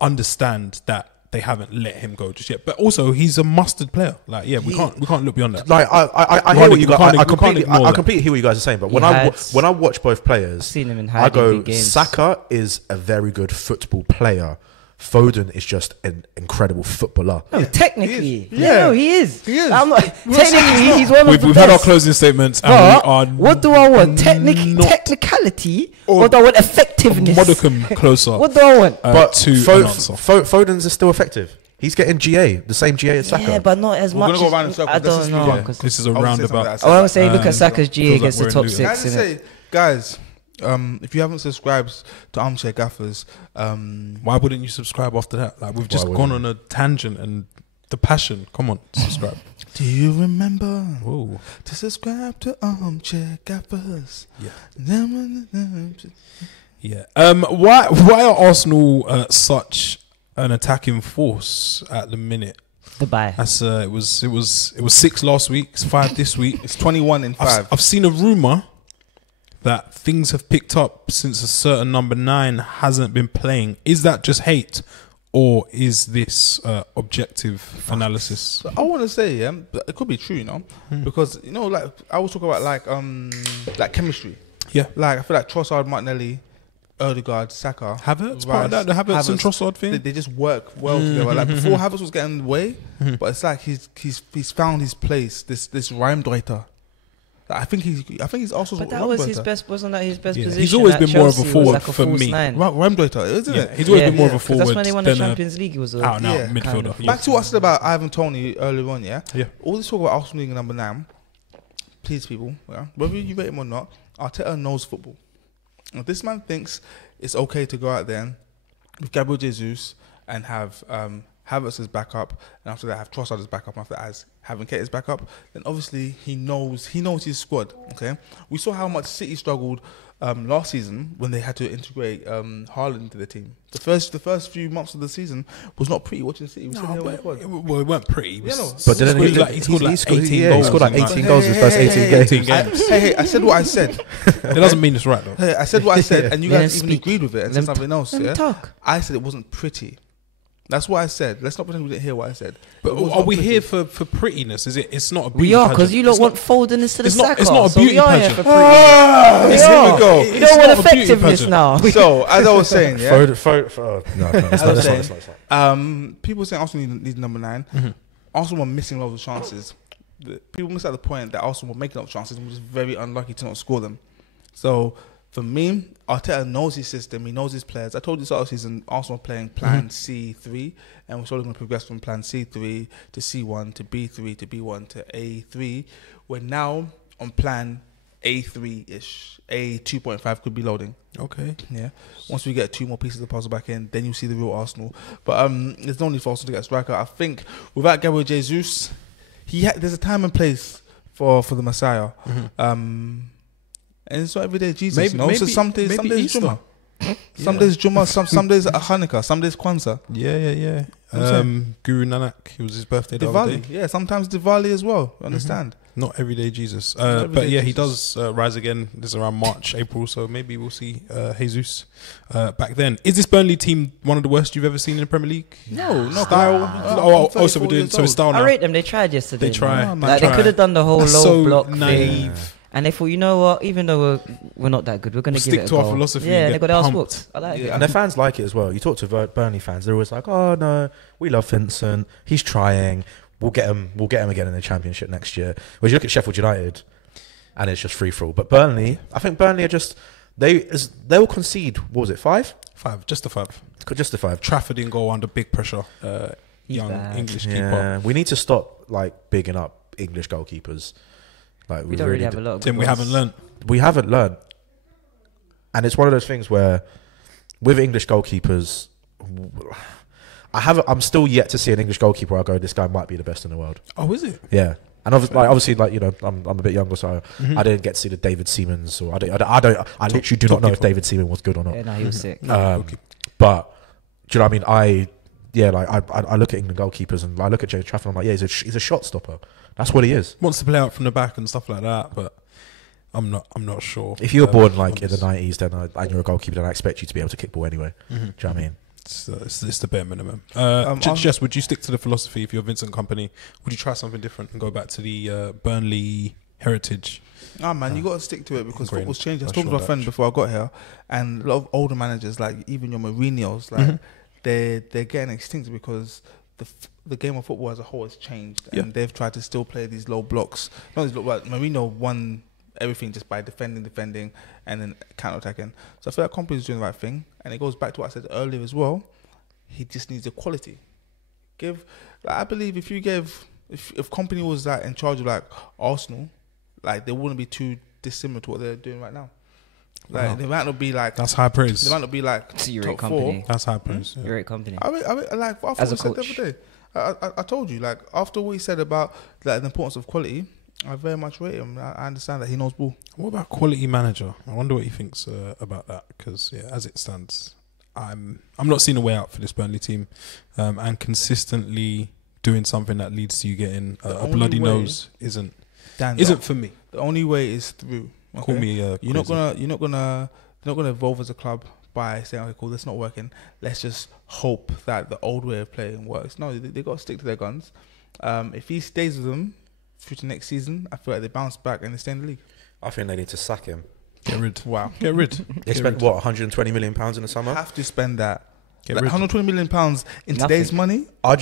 understand that they haven't let him go just yet. But also, he's a mustard player. Like, yeah, we can't look beyond that. Like I We hear can't- what you we guys. can't- I we can't completely, ignore I that. completely hear what you guys are saying. But He when had- I watch both players, seen him in I hiding go big games. Saka is a very good football player. Foden is just an incredible footballer. No, technically. He is. Yeah, no, he is. He is. I'm not, technically, he's one of the We've best. had our closing statements, and But we are what do I want? not Technicality? Or do I want effectiveness? modicum closer. What do I want? But to an answer. Foden's is still effective. He's getting GA, the same GA as Saka. Yeah, but not as We're much. gonna go as- around in circles. I Let's don't just know. move on. 'Cause This is a I would say roundabout. something that I want to say, look Um, at Saka's GA feels like against we're the in top Luton. Can I six. just Innit? say, guys, if you haven't subscribed to Armchair Gaffers, Why wouldn't you subscribe after that? Like, we've just Why gone wouldn't on a tangent and the passion. Come on, subscribe. do you remember Whoa. to subscribe to Armchair Gaffers? Yeah. Yeah. Why are Arsenal such an attacking force at the minute? Dubai. That's it was 6 last week. It's 5 this week. It's 21 in 5. I've seen a rumor that things have picked up since a certain number 9 hasn't been playing. Is that just hate, or is this objective analysis? I want to say, yeah, but it could be true, you know, because you know, like I was talking about, like chemistry. Yeah. Like I feel like Trossard, Martinelli, Odegaard, Saka, Havertz, part of that, the Havertz and Trossard thing. They just work well together. Like before, Havertz was getting in the way, but it's like he's found his place. This Reimdeuter. Like, I think he's also. But that was his best. Wasn't that his best Yeah. position? He's always at been more of a Chelsea? Was forward like a for false me. nine. Reimdeuter, isn't Yeah, it? he's always been more of a 'cause forward. That's when they won the than a Champions League. He was a out and out Yeah. midfielder. kind of- Back to what I said about Ivan Toney earlier on, yeah? Yeah. All this talk about Arsenal being number 9, please, people, yeah? Whether you rate him or not, Arteta knows football. If this man thinks it's okay to go out there with Gabriel Jesus and have Havertz as backup, and after that have Trossard as backup, and after that as having Kate as backup, then obviously he knows his squad. Okay, we saw how much City struggled last season when they had to integrate Hojlund into the team. The first few months of the season was not pretty watching City. We No, no, but it weren't pretty. It was- Yeah, no. But then he scored like 18 he goals. scored like in 18 goals in his first 18 games. 18 games. Hey, I said what I said. It doesn't mean it's right though. Hey, I said what I said, and you Let guys him even speak. agreed with it and Let said him something else. Let him Yeah, talk. I said it wasn't pretty. That's what I said. Let's not pretend we didn't hear what I said. But It was are not we pretty. here for prettiness? Is it? It's not a beauty We are, pageant. because you lot It's want not- Foden instead of it's not- Saka. it's not a so we beauty are here pageant. for pretty. We Here we are. go. You It's don't want not a beauty effectiveness pageant. now. So as I was saying, yeah, No, I it's not. was It's not. saying, It's not. people saying Arsenal need number 9. Arsenal were missing loads of chances. People miss out the point that Arsenal were making up chances and were just very unlucky to not score them. So For me, Arteta knows his system. He knows his players. I told you last season, Arsenal playing Plan C3, and we're slowly going to progress from Plan C3 to C1 to B3 to B1 to A3. We're now on Plan A3-ish. A 2.5 could be loading. Okay. Yeah. Once we get 2 more pieces of the puzzle back in, then you see the real Arsenal. But there's no need for Arsenal to get a striker. I think without Gabriel Jesus, there's a time and place for the Messiah. And it's not every day Jesus. Maybe, so some days Easter. Jummah. Some days Jummah, some days Hanukkah, some days Kwanzaa. Yeah. Guru Nanak, it was his birthday the other day. Yeah, sometimes Diwali as well. Understand? Not everyday Jesus. Everyday but yeah, he Jesus. does rise again. This is around March, April, so maybe we'll see Jesus back then. Is this Burnley team one of the worst you've ever seen in the Premier League? No, not Style. So we're doing so it's style now. I rate them. They tried yesterday. They try. Man. Like, they could have done the whole That's low so block naive. thing. And they thought, you know what? Even though we're not that good, we're going to give stick it a to go. our philosophy. Yeah, and they get got their ass pumped. whooped. I like it. And their fans like it as well. You talk to Burnley fans, they're always like, "Oh no, we love Vincent. He's trying. We'll get him again in the Championship next year." Whereas you look at Sheffield United, and it's just free for all. But Burnley, I think Burnley are just they will concede. What was it? 5? 5, just a 5. Just a 5. Trafford in goal under big pressure. Young bad. English Yeah, keeper. we need to stop like bigging up English goalkeepers. Like We don't really have a lot of Tim, good we ones. haven't learnt. We haven't learned, and it's one of those things where, with English goalkeepers, I'm still yet to see an English goalkeeper. I go, this guy might be the best in the world. Oh, is it? Yeah, and obviously, you know, I'm a bit younger, so I didn't get to see the David Seamans, or I literally do not know if David Seaman was good or not. Yeah, no, he was sick. But do you know what I mean? I look at England goalkeepers and I look at James Trafford. I'm like, yeah, he's a shot stopper. That's what he is. Wants to play out from the back and stuff like that, but I'm not sure. If you were born like in the 90s, then and you're a goalkeeper, then I expect you to be able to kick ball anyway. Do you know what I mean? It's the bare minimum. Jess, would you stick to the philosophy if you're Vincent Kompany? Would you try something different and go back to the Burnley heritage? Ah man, you got to stick to it because Ingrained. football's changed. I was That's talking to a sure friend that- before I got here, and a lot of older managers, like even your Mourinho's, like they're getting extinct because the game of football as a whole has changed, and they've tried to still play these low blocks. Not these low, like Mourinho won everything just by defending, and then counter-attacking. So I feel like Kompany's doing the right thing, and it goes back to what I said earlier as well. He just needs equality. I believe if Kompany was like in charge of like Arsenal, like they wouldn't be too dissimilar to what they're doing right now. Like Wow. they might not be like That's high praise. they might not be like So you top rate 4. Company. That's high praise. Yeah. You rate Company. I thought As a we said the coach. other day. I told you, like after what he said about like the importance of quality, I very much rate him. I understand that he knows ball. What about quality manager? I wonder what he thinks about that because as it stands, I'm not seeing a way out for this Burnley team, and consistently doing something that leads to you getting a only bloody way- nose isn't Dan, for me. the only way is through. Okay? Call me. You're not crazy. gonna evolve as a club by saying, okay, cool, that's not working. Let's just hope that the old way of playing works. No, they got to stick to their guns. If he stays with them through to next season, I feel like they bounce back and they stay in the league. I think they need to sack him. Get rid. Wow. Get rid. They spent what 120 million pounds in the summer. Have to spend that. Get Like rid. 120 million pounds in Nothing. today's money. I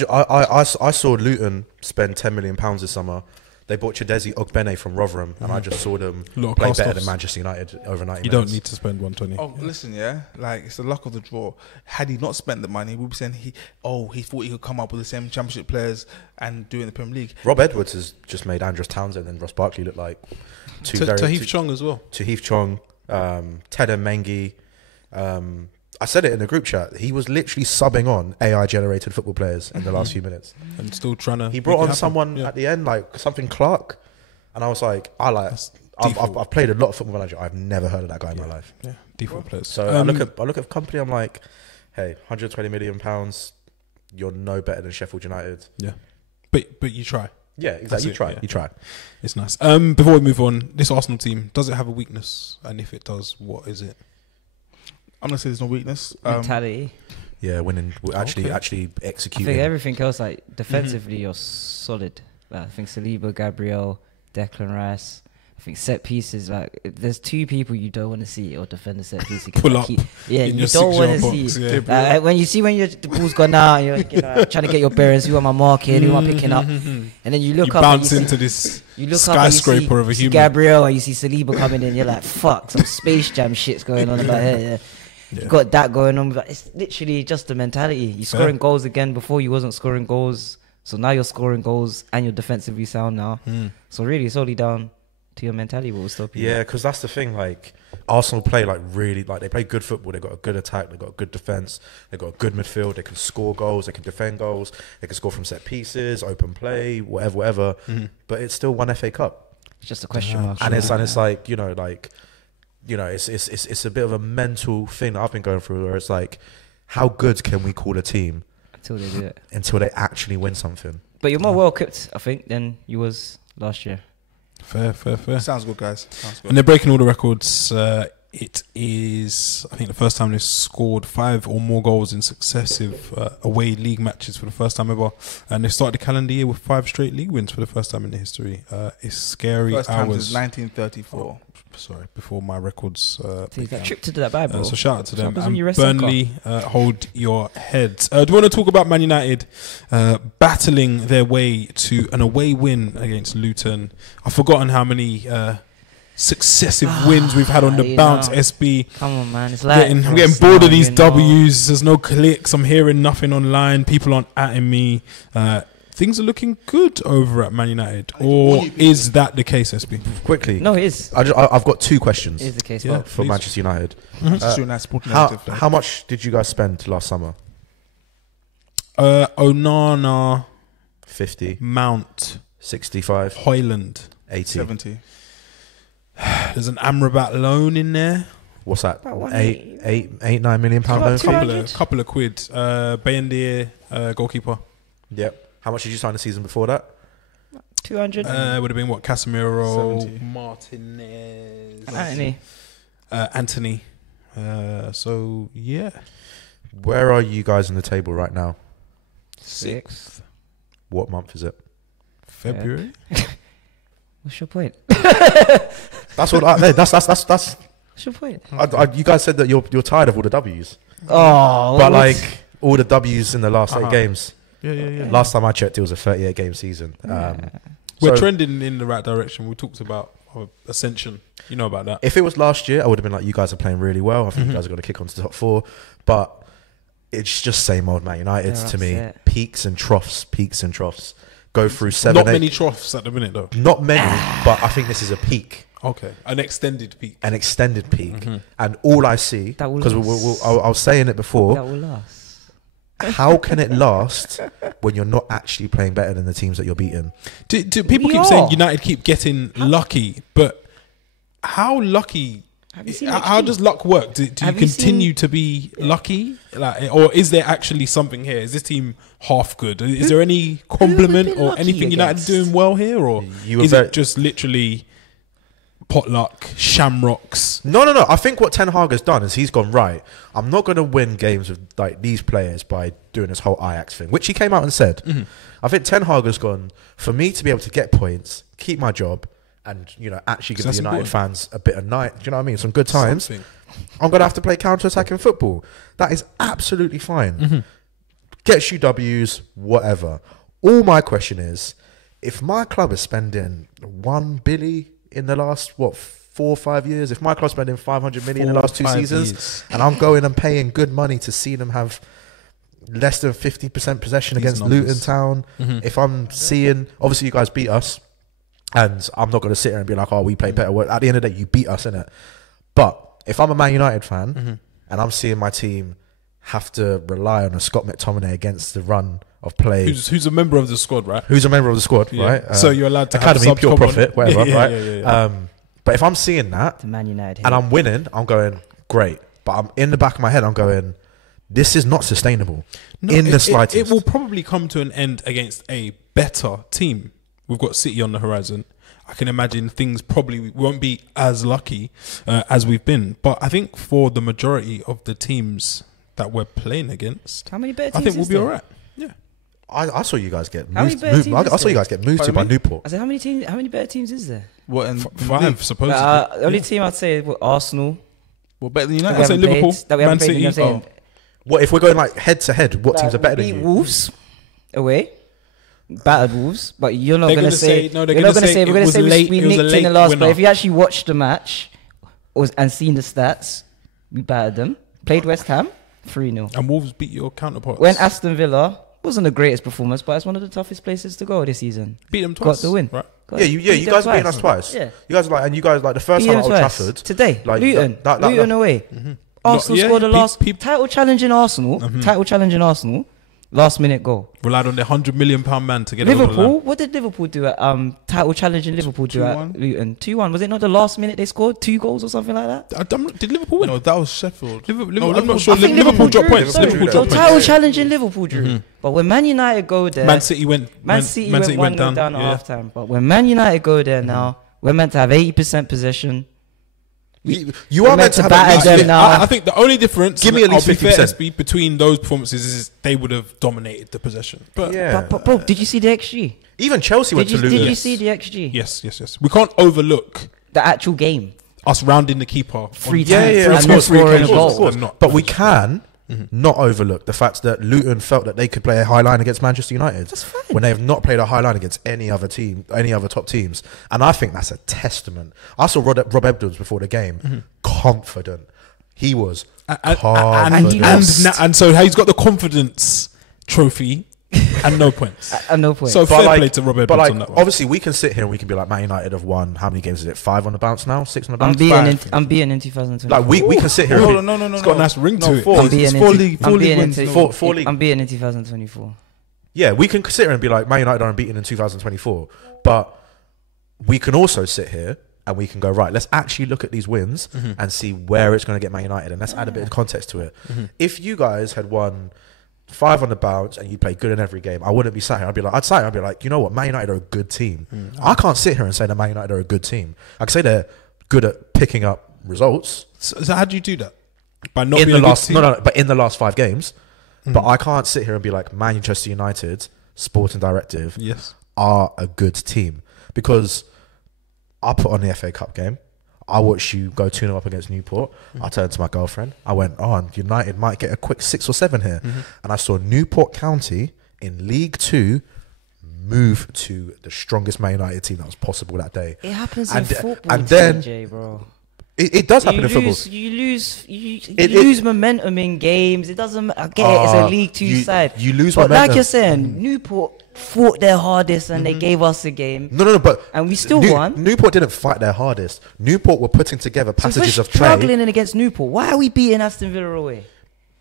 saw Luton spend 10 million pounds this summer. They bought Chidezi Ogbene from Rotherham, and I just saw them Lot of play cast better offs. than Manchester United over 90 You minutes. don't need to spend 120. Oh, listen, yeah, like it's the luck of the draw. Had he not spent the money, we'd be saying he thought he could come up with the same Championship players and do it in the Premier League. Rob Edwards has just made Andros Townsend and Ross Barkley look like Tahith Chong as well. Tahith Chong, Ted Mengi. I said it in the group chat. He was literally subbing on AI-generated football players in the last few minutes. And still trying to. He brought make it on happen. someone Yeah. at the end, like something Clark, and I was like, default. I've played a lot of Football Manager. I've never heard of that guy in my life. Yeah, default players. So I look at Company. I'm like, hey, 120 million pounds. You're no better than Sheffield United. Yeah, but you try. Yeah, That's exactly. it, yeah. You try. It's nice. Before we move on, this Arsenal team, does it have a weakness? And if it does, what is it? I'm gonna say there's no weakness. Mentality. Yeah, winning. Actually I executing. think everything else, like defensively, you're solid. Like, I think Saliba, Gabriel, Declan Rice. I think set pieces, like if there's 2 people you don't want to see or defend a set piece. Pull up Yeah, in you your don't want 6-yard to box, see. yeah. Like, when you see the ball's gone out, you're trying to get your bearings. Who am I marking? Who am I picking up? And then you look You up. bounce and into this You look up and skyscraper of a you see human. Gabriel or you see Saliba coming in, you're like, fuck, some Space Jam shit's going on about here. Yeah. You got that going on. But it's literally just the mentality. You're scoring goals again. Before you wasn't scoring goals. So now you're scoring goals and you're defensively sound now. So really it's only down to your mentality what will stop you. Yeah, because that's the thing. Like Arsenal play like really like they play good football. They got a good attack. They got a good defense. They got a good midfield. They can score goals. They can defend goals. They can score from set pieces, open play, whatever. But it's still one FA Cup. It's just a question mark. And it's like it's a bit of a mental thing that I've been going through where it's like, how good can we call a team until they do it? Until they actually win something. But you're more well equipped, I think, than you was last year. Fair. Sounds good, guys. Sounds good. And they're breaking all the records. It is, I think, the first time they've scored 5 or more goals in successive away league matches for the first time ever. And they've started the calendar year with 5 straight league wins for the first time in their history. It's scary. First time since 1934. Sorry, before my records. That trip to that Bible. So shout out to them. And Burnley, hold your heads. Do you want to talk about Man United battling their way to an away win against Luton? I've forgotten how many successive wins we've had on the bounce. SB, come on, man. It's like I'm getting bored of these W's. There's no clicks. I'm hearing nothing online. People aren't atting me. Things are looking good over at Man United, or is that the case, SB? Quickly, no, it is. I've got 2 questions. It is the case, for Manchester United. How much did you guys spend last summer? Onana, 50. Mount, 65. Hojlund, 80. 70. There's an Amrabat loan in there. What's that? £9 million loan. Couple of quid. Bayendier, goalkeeper. Yep. How much did you sign the season before that? 200. Would have been what? Casemiro, 70. Martinez, Anthony. So yeah. Where are you guys in the table right now? 6th. What month is it? February. What's your point? That's what. That's. What's your point? You guys said that you're tired of all the W's. Oh, but like all the W's in the last 8 games. Yeah. Last time I checked, it was a 38-game season. We're trending in the right direction. We talked about ascension. You know about that. If it was last year, I would have been like, you guys are playing really well. I think you guys are going to kick on to the top 4. But it's just same old Man United to me. Peaks and troughs. Go through 7, Not 8. many troughs at the minute, though. Not many, but I think this is a peak. Okay, an extended peak. And all I see, because I was saying it before, that will last. How can it last when you're not actually playing better than the teams that you're beating? Do people keep saying United keep getting lucky, but how lucky? How does luck work? Do you continue to be lucky, or is there actually something here? Is this team half good? Is there any compliment or anything United doing well here, or is it just literally potluck, shamrocks? No. I think what Ten Hag has done is he's gone, right, I'm not going to win games with like these players by doing this whole Ajax thing, which he came out and said. I think Ten Hag has gone, for me to be able to get points, keep my job, and actually give the United fans a bit of night. Do you know what I mean? Some good times. I'm going to have to play counter-attacking football. That is absolutely fine. Gets you W's, whatever. All my question is, if my club is spending $1 billion in the last 4 or 5 years, if my club's spending 500 million in the last 2 seasons, and I'm going and paying good money to see them have less than 50% possession against Luton Town, if I'm seeing, obviously you guys beat us, and I'm not going to sit here and be like, oh, we play better. Well, at the end of the day, you beat us, innit? But if I'm a Man United fan and I'm seeing my team have to rely on a Scott McTominay against the run of play, who's a member of the squad, right? Who's a member of the squad, right? So you're allowed to academy, have pure profit, whatever, right? Yeah. But if I'm seeing that, the Man United and I'm winning, I'm going, great. But I'm in the back of my head, I'm going, this is not sustainable in the slightest. It will probably come to an end against a better team. We've got City on the horizon. I can imagine things probably won't be as lucky as we've been. But I think for the majority of the teams that we're playing against, how many better teams I think we'll be all right. Yeah. I saw you guys get moved. I saw you guys get moved to by Newport. I said, how many better teams is there? What, in 5 supposedly? The only team I'd say is Arsenal. Well, better than United. I'd say Liverpool, Man City. What if we're going like head to head? What teams are better than you? Wolves away. battered Wolves, but you're not They're going to gonna say. say- no, they're You're gonna not going to say say it we're going to was say late- we it was a nicked in the late last. winner. But if you actually watched the match and seen the stats, we battered them. Played West Ham 3-0. And Wolves beat your counterparts. When Aston Villa wasn't the greatest performance, but it's one of the toughest places to go this season. beat them twice. Got the win. Right. Yeah, you guys beat us twice. Yeah. You guys like the first Beat time them at Old twice. Trafford. Today, like, Luton. that- Luton away. Arsenal Yeah, scored the last peop- title challenging Arsenal. Title challenging Arsenal. Last minute goal. Relied on their £100 million man to get it over the Liverpool. line. What did Liverpool do at title challenging Liverpool do 2-1. at Luton? 2-1. Was it not the last minute they scored 2 goals or something like that? Did Liverpool win? No, that was Sheffield. Liverpool, I'm not Liverpool- sure. I think Liverpool dropped drew. points. Sorry. Liverpool So dropped points. title challenging Liverpool drew. But when Man United go there, Man City went. Man City went 1-0 down at half time. But when Man United go there now, we're meant to have 80% possession. You are meant to have at batter least them yeah, now. I think the only difference, Give me at least I'll be fair, 50%. SB, between those performances is they would have dominated the possession. But yeah. But bro, did you see the XG? Even Chelsea went to Did Luton. you see the XG? yes. We can't overlook The actual game. us rounding the keeper. Three on- Yeah, times. yeah, And of then course, scoring a of goal. course, of course. Not But we can not overlook the fact that Luton felt that they could play a high line against Manchester United. That's fine. When they have not played a high line against any other team, any other top teams. And I think that's a testament. I saw Rob Edwards before the game, confident. He was confident. and so he's got the confidence trophy and no points. At no point. So But fair like- play to Rob But Edwards on that one. obviously, we can sit here and we can be like, Man United have won. How many games is it? 5 on the bounce now? 6 on the I'm bounce? being in 2020. Like we can sit here. Hold And on, no. It's got a nice ring to it. Four. I'm being It's in four t- league I'm being wins. into- No. Four league. I'm being in 2024. Yeah, we can sit here and be like, Man United are unbeaten in 2024. But we can also sit here and we can go, right, let's actually look at these wins and see where it's going to get Man United. And let's add a bit of context to it. If you guys had won 5 on the bounce and you played good in every game, I wouldn't be sat here. I'd be like, you know what, Man United are a good team. I can't sit here and say that Man United are a good team. I can say they're good at picking up results. So how do you do that? By not In being the a last, good team? no, but in the last 5 games. But I can't sit here and be like, Manchester United, Sporting Directive, Yes. are a good team. Because I put on the FA Cup game. I watched you go 2-0 up against Newport. I turned to my girlfriend. I went, United might get a quick 6 or 7 here. And I saw Newport County in League 2 move to the strongest Man United team that was possible that day. It happens And- in football, and then- TJ, bro. It does happen in football. You lose It- lose momentum in games. It doesn't. I get it. It's a League 2 side. You lose But momentum. like you're saying, Newport fought their hardest and they gave us a game. No, but And we still won. Newport didn't fight their hardest. Newport were putting together So if we're passages of play. struggling against Newport, why are we beating Aston Villa away?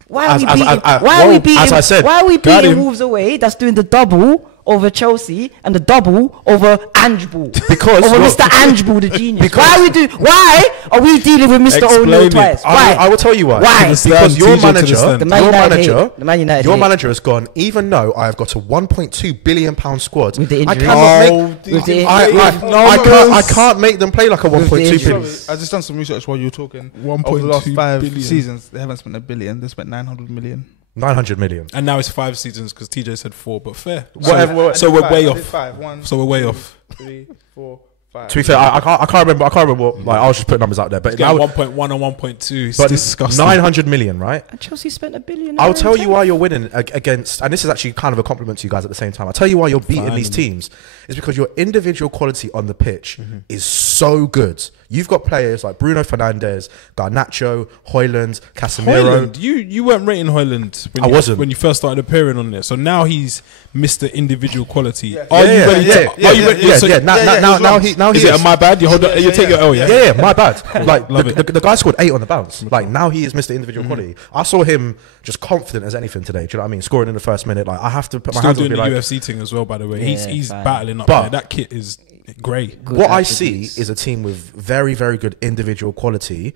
Why are As- we as- beating? as- Why are we well, beating? as I said, why are we got beating him. Wolves away? That's doing the double over Chelsea and the double over Angeball. Because over look, Mr. Angeball, the genius. because- Why are we do? Why are we dealing with Mr. Explain O'Neill it. twice? Why? I will tell you why. Why? Because TJ your to the manager, stand. The Man your United manager, hate. The Man United your hate. manager has gone. Even though I have got a 1.2 billion pound squad, With the I injuries. cannot Oh, make. With the- I can't make them play like a 1.2 injuries. billion. I just done some research while you were talking. 1.2 Over the last 5 billion. seasons, they haven't spent $1 billion. They spent 900 million. 900 million. And now it's 5 seasons because TJ said 4, but fair. Whatever. So we're way off. 5, 1, So we're way off. 3, 4, 5. To be fair, I can't remember what. Like I was just putting numbers out there, but Getting now, 1.1 and 1.2. It's but disgusting. 900 million, right? And Chelsea spent $1 billion. I'll tell you why you're winning against, and this is actually kind of a compliment to you guys at the same time. I'll tell you why you're beating these Finally. teams is because your individual quality on the pitch is so good. You've got players like Bruno Fernandes, Garnacho, Hojlund, Casemiro. Hojlund, you weren't rating Hojlund when I you, wasn't. when you first started appearing on there. So now he's Mr. Individual Quality. Yeah. Are you ready to? Are you ready? So- Now he Is it my bad? You hold on, you take your L, yeah. Yeah, my bad. Like Love it. the guy scored 8 on the bounce. Like now he is Mr. Individual Quality. I saw him just confident as anything today. Do you know what I mean? Scoring in the first minute. Like I have to put my Still hands on doing and the be like, UFC thing as well, by the way. Yeah, He's fine. battling up But- there. That kit is grey. Good what I see attributes. is a team with very, very good individual quality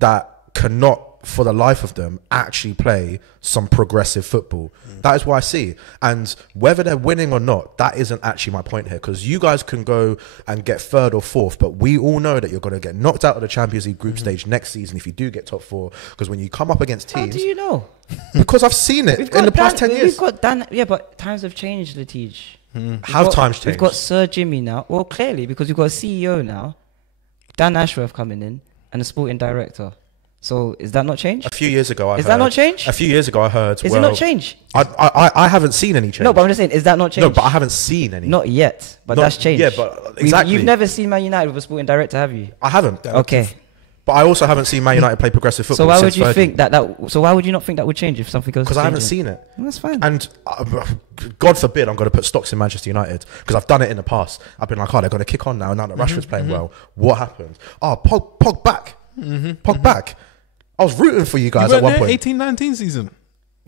that cannot, for the life of them, actually play some progressive football. That is what I see. And whether they're winning or not, that isn't actually my point here. Because you guys can go and get 3rd or 4th, but we all know that you're going to get knocked out of the Champions League group stage next season if you do get top 4. Because when you come up against How teams, do you know? because I've seen it in the past 10 years. We've got Dan. Yeah, but times have changed, Latij. How times We've changed? got Sir Jimmy now. Well, clearly because we've got a CEO now, Dan Ashworth coming in, and a sporting director. So is that not change? A few years ago, Is that not change? A few years ago, I heard. Is it not change? I haven't seen any change. No, but I'm just saying, is that not change? No, but I haven't seen any. Not yet, but that's change. Yeah, but exactly. You've never seen Man United with a sporting director, have you? I haven't. Okay. But I also haven't seen Man United play progressive football. So why would since you Fergie. think that? So why would you not think that would change if something goes? Because I haven't seen it. Well, that's fine. And God forbid I'm going to put stocks in Manchester United because I've done it in the past. I've been like, oh, they're going to kick on now that Rashford's playing well. What happened? Oh, Pog back. Pog back. I was rooting for you guys at one point. 18-19 season.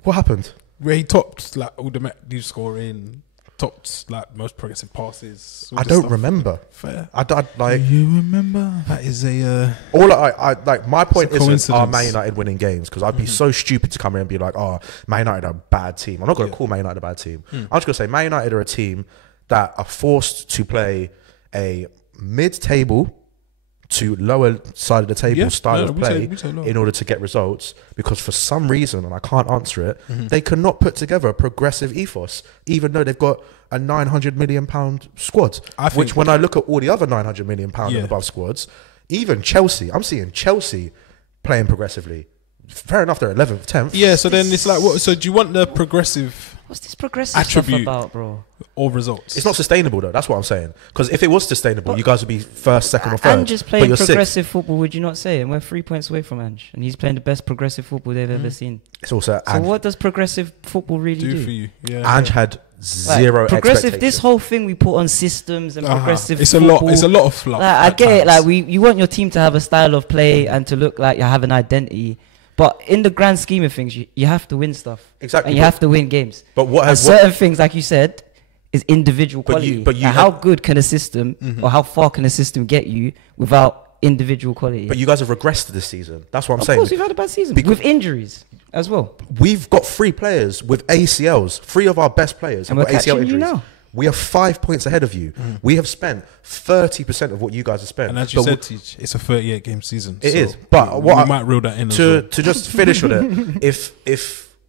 What happened? Where he topped like all the lead scoring, topped like most progressive passes. I don't remember. Fair. I like. You remember? That is a All I like. My point isn't coincidence. Man United winning games because I'd be so stupid to come here and be like, oh, Man United are a bad team. I'm not going to call Man United a bad team. I'm just going to say Man United are a team that are forced to play a mid-table to lower side of the table style of play in order to get results because for some reason, and I can't answer it, they cannot put together a progressive ethos even though they've got a £900 million squad, which when I look at all the other £900 million and above squads, even Chelsea, I'm seeing Chelsea playing progressively. Fair enough, they're 11th, 10th. Yeah, so then it's like, what? So do you want the progressive What's this progressive stuff about, bro? Or results? It's not sustainable though. That's what I'm saying. Because if it was sustainable, you guys would be first, second, or third. Ange is playing progressive football. Would you not say? And we're 3 points away from Ange, and he's playing the best progressive football they've ever seen. It's also so. What does progressive football really do for you? Yeah, Ange had zero progressive. This whole thing we put on systems and progressive. It's football, a lot of fluff. Like, I get it. Like you want your team to have a style of play and to look like you have an identity. But in the grand scheme of things, you have to win stuff. Exactly. And you have to win games. But certain things, like you said, is individual quality. But how good can a system or how far can a system get you without individual quality? But you guys have regressed this season. That's what I'm saying. Of course, we've had a bad season. With injuries as well. We've got 3 players with ACLs. 3 of our best players have got ACL injuries. Now. We are 5 points ahead of you. We have spent 30% of what you guys have spent. And as you said, Teach, it's a 38-game season. It is. But what we might reel that in to just finish with it. If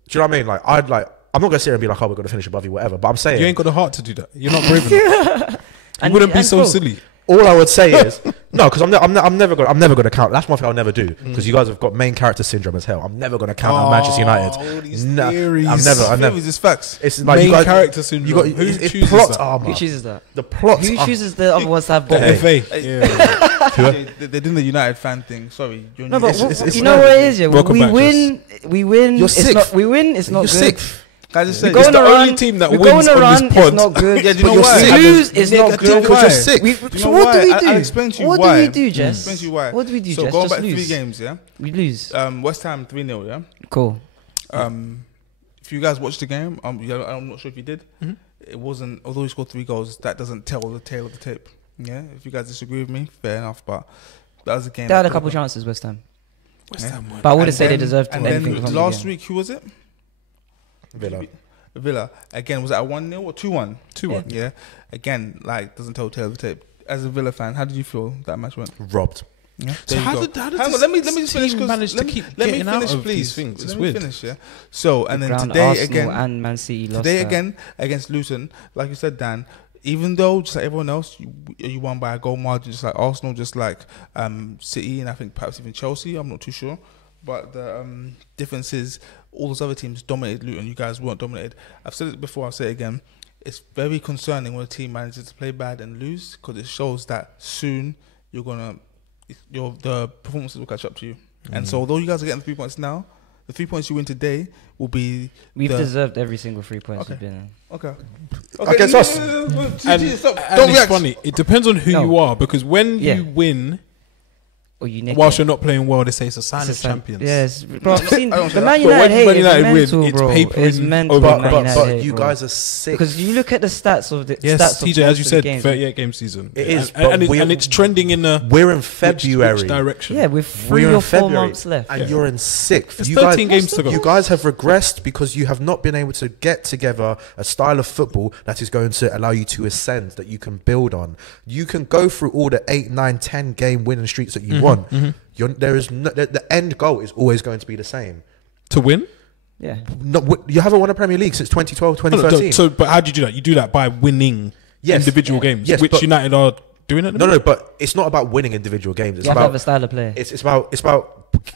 do you know what I mean? Like I'm not gonna sit here and be like, oh, we're gonna finish above you, whatever. But I'm saying you ain't got the heart to do that. You're not brave enough. You wouldn't be so silly. All I would say is no, because I'm never gonna count. That's one thing I'll never do because you guys have got main character syndrome as hell. I'm never gonna count out Manchester United. No, I'm never. It's facts. It's like main character syndrome. Who chooses that? Who chooses that? The plots. Who chooses the other ones to have the FA? Yeah. They're doing the United fan thing. Sorry. No, but you know what it is? Yeah, we win. You're sick. We win. It's not good. Guys, just it's the only team that wins on this pod. It's not good. Yeah, do you know why? We lose. It's not good. Because you're sick. So what do we do? I'll explain to you why. What do we do, Jess? Explain to you why. What do we do, So Jess? going Just back lose. 3 games, yeah. We lose. West Ham 3-0, yeah. Cool. If you guys watched the game, I'm not sure if you did. It wasn't. Although we scored 3 goals, that doesn't tell the tale of the tape. Yeah. If you guys disagree with me, fair enough. But that was a game. They had a couple chances, West Ham. West Ham, but I wouldn't say they deserved to. And then last week, who was it? Villa. Again, was that a 1-0 or 2-1? 2-1. Yeah. Again, like doesn't tell the tale of the tape. As a Villa fan, how did you feel that match went? Robbed. Yeah. So how did Hang on, let me just finish. Manage to keep getting out of these things. It's weird. Finish, yeah. So and then today Arsenal again, and Man City lost. Today again against Luton, like you said, Dan. Even though just like everyone else, you won by a goal margin, just like Arsenal, just like City, and I think perhaps even Chelsea. I'm not too sure, but the difference is all those other teams dominated Luton. You guys weren't dominated. I've said it before. I'll say it again. It's very concerning when a team manages to play bad and lose because it shows that soon the performances will catch up to you. And so although you guys are getting 3 points now, the 3 points you win today will be. We've deserved every single 3 points we've been in. Okay. Against us. And it's funny. It depends on who you are because when you win. Whilst you're not playing well, they say it's a sign of champions. Yes, bro. I've seen the Man United hate is mental, bro. It's mental. But you guys are sick because you look at the stats of the stats. TJ, as you said, 38-game season. It is, and it's trending in the. We're in February. Which direction? Yeah, with 3 or 4 months left, and you're in 6th. There's 13 games to go. You guys have regressed because you have not been able to get together a style of football that is going to allow you to ascend, that you can build on. You can go through all the 8, 9, 10 game winning streaks that you want. There is the end goal is always going to be the same. To win? Yeah. No, you haven't won a Premier League since 2012, 2013. But how do you do that? You do that by winning individual games, which United are doing at the moment. No, but it's not about winning individual games. It's you about have a style of play. It's about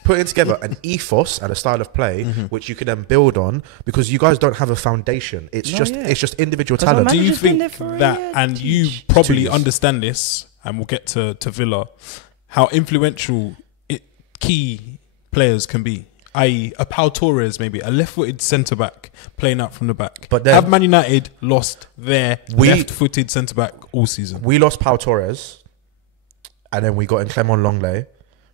putting together an ethos and a style of play which you can then build on, because you guys don't have a foundation. It's just individual talent. Do you Manager's been think there for a that, year, and you Two probably years. understand this, and we'll get to Villa, how influential key players can be, i.e. a Pau Torres, maybe a left-footed centre-back playing out from the back. But then- have Man United lost their left-footed centre-back all season? We lost Pau Torres, and then we got in Clement Longley,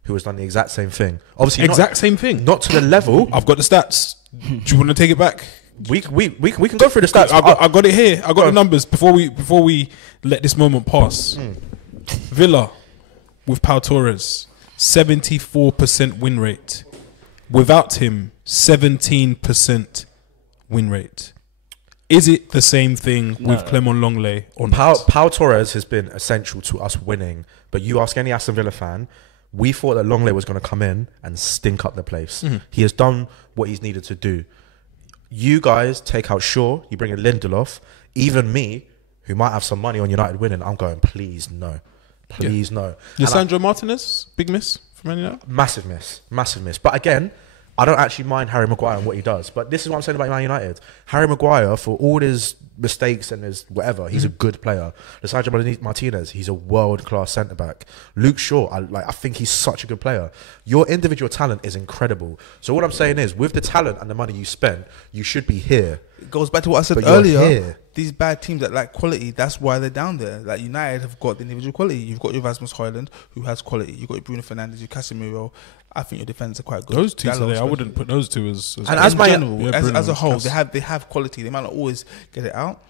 who has done the exact same thing. Obviously, Same thing. not to the level. I've got the stats. Do you want to take it back? We can go through the stats. I got it here. I got the numbers before we let this moment pass. Villa with Pau Torres, 74% win rate. Without him, 17% win rate. Is it the same thing with Clement Longley or not? Pau Torres has been essential to us winning, but you ask any Aston Villa fan, we thought that Longley was going to come in and stink up the place. He has done what he's needed to do. You guys take out Shaw, you bring in Lindelof. Even me, who might have some money on United winning, I'm going, please no. Please no. Lisandro Martinez, big miss from Man United? Massive miss. But again, I don't actually mind Harry Maguire and what he does. But this is what I'm saying about Man United. Harry Maguire, for all his mistakes and his whatever, he's a good player. Lisandro Martinez, he's a world-class centre-back. Luke Shaw, I think he's such a good player. Your individual talent is incredible. So what I'm saying is, with the talent and the money you spend, you should be here. It goes back to what I said But you're earlier. here. These bad teams that lack quality, that's why they're down there. Like United have got the individual quality. You've got your Rasmus Hojlund, who has quality. You've got your Bruno Fernandes, your Casemiro. I think your defenders are quite good. Those two Gallo today, I especially. wouldn't put those two as And as In my- general, Yeah, as Bruno a whole, has- they have quality. They might not always get it out.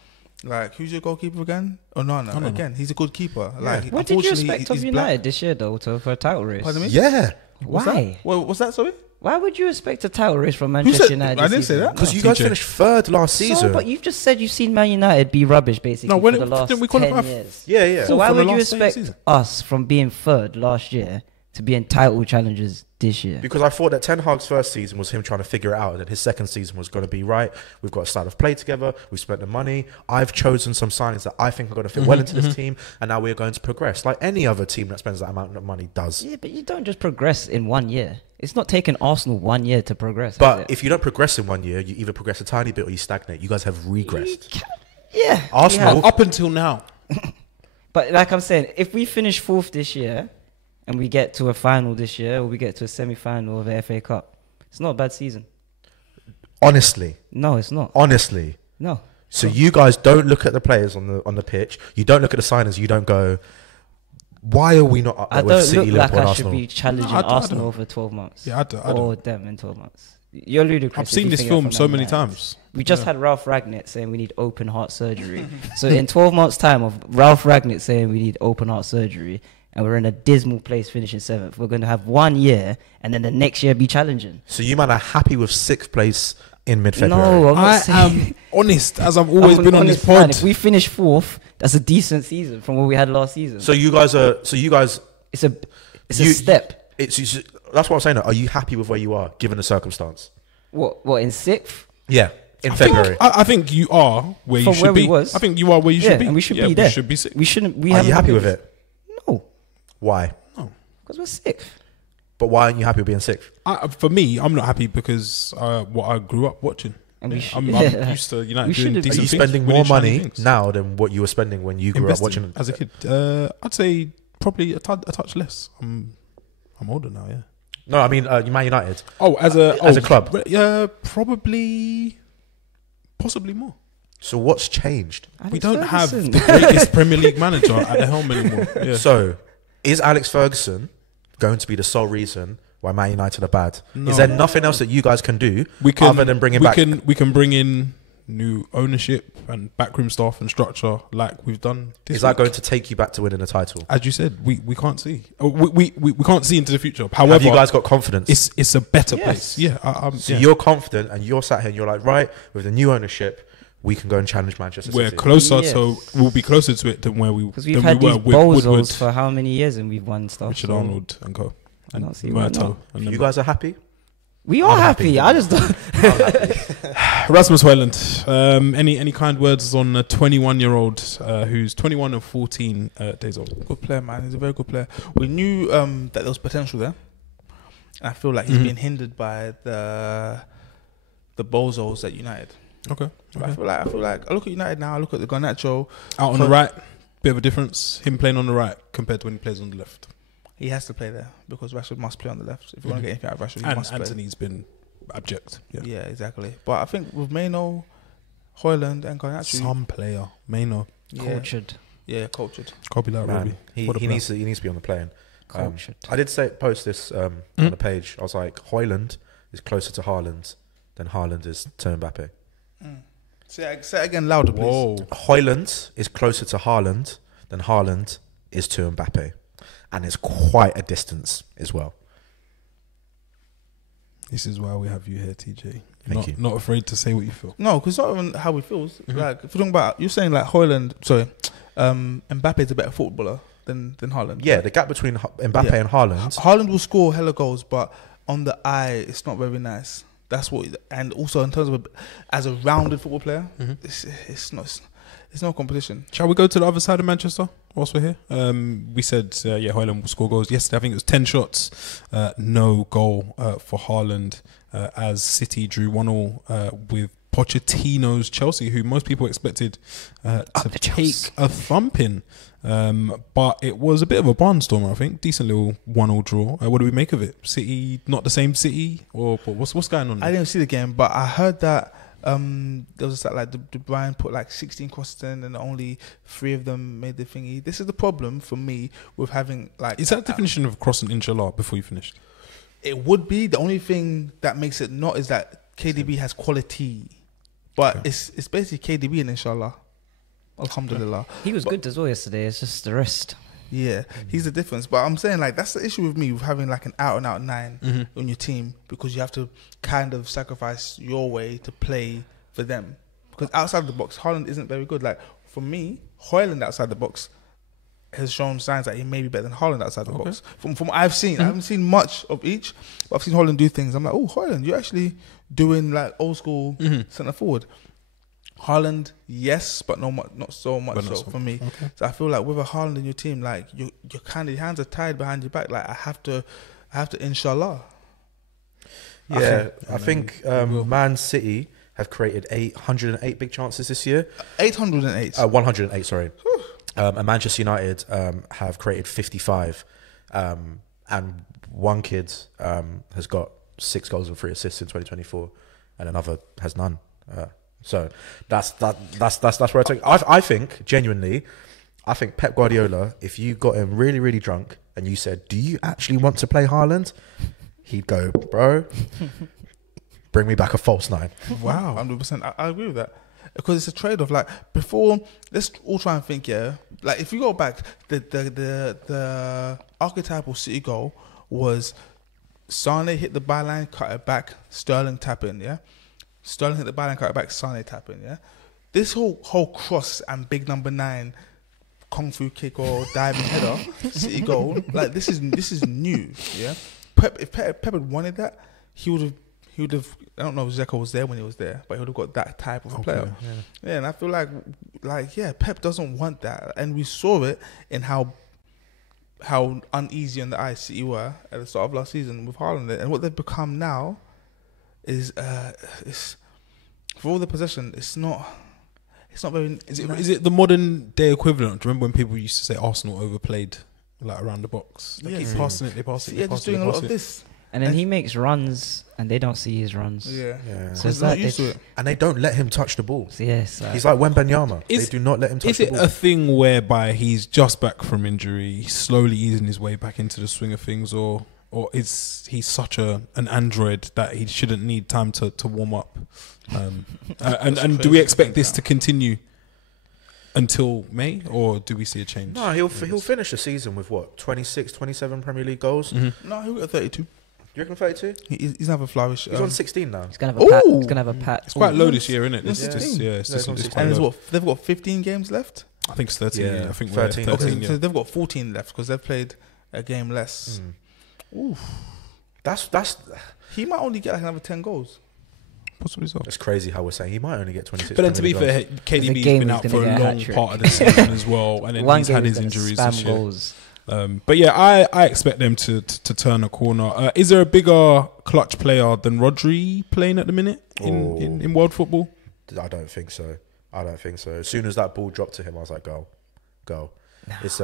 Like, who's your goalkeeper again? Onana. Again, he's a good keeper. Like, What did you unfortunately, expect of he's United black. this year, though, for a title race? Pardon me? Yeah. Why? Well, what's that? Sorry. Why would you expect a title race from Who Manchester said? United? I this didn't say season? that. Because you guys TJ. finished third last season. So, but you've just said you've seen Man United be rubbish basically No, when for the last didn't we 10 qualify? years. Yeah. So why for the would you last expect season. us from being third last year to be in title challenges this year? Because I thought that Ten Hag's first season was him trying to figure it out, and then his second season was going to be right. We've got a style of play together. We've spent the money. I've chosen some signings that I think are going to fit well into this team, and now we're going to progress like any other team that spends that amount of money does. Yeah, but you don't just progress in 1 year. It's not taking Arsenal 1 year to progress. But has it? if you don't progress in 1 year, you either progress a tiny bit or you stagnate. You guys have regressed. yeah, Arsenal- we have. up until now. But like I'm saying, if we finish fourth this year and we get to a final this year, or we get to a semi-final of the FA Cup, it's not a bad season. Honestly, No, it's not. honestly. No. So you guys don't look at the players on the pitch. You don't look at the signers. You don't go, why are we not up I there with don't City, look like Liverpool, and I should Arsenal? be challenging No, I don't- Arsenal for 12 months. Yeah, I don't. Or them in 12 months. You're ludicrous. I've if seen you this think film that so from many Man United. times. We just had Ralph Ragnick saying we need open heart surgery. So in 12 months' time of Ralph Ragnick saying we need open heart surgery, and we're in a dismal place finishing 7th, we're going to have 1 year and then the next year be challenging. So you man are happy with 6th place in mid-February? No, I'm not I saying. am honest, as I've always I'm been on honest this pod. man, if we finish 4th, that's a decent season from what we had last season. So you guys, it's a you- step. That's what I'm saying. Are you happy with where you are, given the circumstance? What in 6th? Yeah, in February. I think you are where you From should where we be. was. I think you are where you Yeah, should be. and we should Yeah, be there. We should be sick. We shouldn't. We Are haven't you happy been- with it? No, Why? because we're 6th. But why aren't you happy with being 6th? For me, I'm not happy because what I grew up watching. And we should- I'm yeah. used to United We doing should've- Are decent you things, spending winning more shiny money things. now than what you were spending when you grew Investing up watching? as a kid? I'd say probably a touch less. I'm older now, yeah. No, I mean Man United. Oh, as a club? Yeah, probably, possibly more. So what's changed? We Alex don't have Ferguson. the greatest Premier League manager at the helm anymore. Yeah. So is Alex Ferguson going to be the sole reason why Man United are bad? No. Is there nothing else that you guys can do we can other than bringing we back? we can bring in new ownership and backroom staff and structure like we've done this Is that week. going to take you back to winning the title? As you said, we can't see. We can't see into the future. However, Have you guys got confidence? it's a better Yes. place. Yeah, So yeah. you're confident and you're sat here and you're like, right, with the new ownership, we can go and challenge Manchester We're City. closer, Yes. so we'll be closer to it than where we Because we've than had we these were with Woodward, bozos for how many years and we've won stuff. Richard so Arnold and co. I And don't see why Murto. not. And You them. guys are happy? We are I'm happy. happy. I just don't. Rasmus Hojlund. Any kind words on a 21-year-old who's 21 or 14 days old? Good player, man. He's a very good player. We knew that there was potential there. And I feel like he's being hindered by the bozos at United. Okay. But I feel like I look at United now. I look at the Garnacho Out on the right, bit of a difference. Him playing on the right compared to when he plays on the left. He has to play there because Rashford must play on the left. If you want to get anything out of Rashford, he must play. Anthony's been abject. Yeah, exactly. But I think with Maino, Hojlund, and Garnacho, Some player, Maino, Cultured. Yeah, cultured. copy that, Robbie. Man, he needs to be on the plane. Cultured. I did post this on the page. I was like, Hojlund is closer to Haaland than Haaland is to Mbappe. Say it again louder, please. Whoa. Hojlund is closer to Haaland than Haaland is to Mbappe, and it's quite a distance as well. This is why we have you here, TJ. Thank you. Not afraid to say what you feel. No, because not even how he feels. Like if you're talking about, you're saying like Mbappe's a better footballer than Haaland. Yeah, the gap between Mbappe and Haaland. Haaland will score hella goals, but on the eye, it's not very nice. That's what, and also in terms of as a rounded football player, it's no competition. Shall we go to the other side of Manchester whilst we're here? We said, Hojlund will score goals. Yesterday, I think it was 10 shots, no goal for Haaland as City drew 1-1 with Pochettino's Chelsea, who most people expected to take a thumping. But it was a bit of a barnstormer, I think. Decent little 1-1 draw. What do we make of it? City, not the same City? Or what's going on there? I didn't see the game, but I heard that there was like De Bruyne put like 16 crosses in and only 3 of them made the thingy. This is the problem for me with having like... Is that the definition of crossing inshallah before you finished? It would be. The only thing that makes it not is that KDB has quality. But it's basically KDB and inshallah. Alhamdulillah. He was good as well yesterday. It's just the rest. Yeah, he's the difference. But I'm saying like that's the issue with me with having like an out and out 9 on your team, because you have to kind of sacrifice your way to play for them. Because outside the box, Haaland isn't very good. Like for me, Hojlund outside the box has shown signs that he may be better than Haaland outside the box. From what I've seen, I haven't seen much of each, but I've seen Haaland do things. I'm like, oh, Hojlund, you're actually doing like old school centre forward. Haaland, yes, but not so much for me. Okay. So I feel like with a Haaland in your team, like your hands are tied behind your back. Like I have to inshallah. Yeah, I think Man City have created 808 big chances this year. 808. 108, sorry. And Manchester United have created 55. And one kid has got 6 goals and 3 assists in 2024, and another has none. So that's where I take. I think genuinely, I think Pep Guardiola, if you got him really, really drunk and you said, "Do you actually want to play Haaland?" He'd go, "Bro, bring me back a false 9." Wow, 100%. I agree with that, because it's a trade-off. Like before, let's all try and think. Yeah, like if you go back, the archetypal City goal was Sane hit the byline, cut it back, Sterling tap in. Yeah. Sterling hit the ball and cut it back, Sane tapping, yeah? This whole cross and big number 9 kung fu kick or diving header, City goal, like this is new, yeah? If Pep had wanted that, he would have I don't know if Zeko was there when he was there, but he would have got that type of a player. Yeah, and I feel like Pep doesn't want that. And we saw it in how uneasy on the eye City were at the start of last season with Haaland. And what they've become now is for all the possession, it's not very. Is it the modern day equivalent? Do you remember when people used to say Arsenal overplayed like around the box? They keep passing it, they pass it. Yeah, just doing a lot of this. And then he makes runs, and they don't see his runs. Yeah. So it's not used to it, and they don't let him touch the ball. Yes, he's like Wembanyama. They do not let him touch the ball. Is it a thing whereby he's just back from injury, slowly easing his way back into the swing of things, or is he such an android that he shouldn't need time to warm up? And do we expect this to continue until May, or do we see a change? No, he'll finish the season with what, 26, 27 Premier League goals? No, he'll get 32. You reckon 32? He's gonna have a flourish. He's on 16 now. He's gonna have a pat. He's gonna have a pat. It's quite low this year, isn't it? It's quite low. They've got 15 games left. I think it's 13. Yeah, I think 13. We're 13. So they've got 14 left because they've played a game less. Oof. That's. He might only get like another 10 goals. Possibly so. It's crazy how we're saying he might only get 26. But then to be fair, KDB's been out for a long part of the season as well, and then he's had his injuries this year. But yeah, I expect them to turn a corner. Is there a bigger clutch player than Rodri playing at the minute in world football? I don't think so. As soon as that ball dropped to him, I was like, go. It's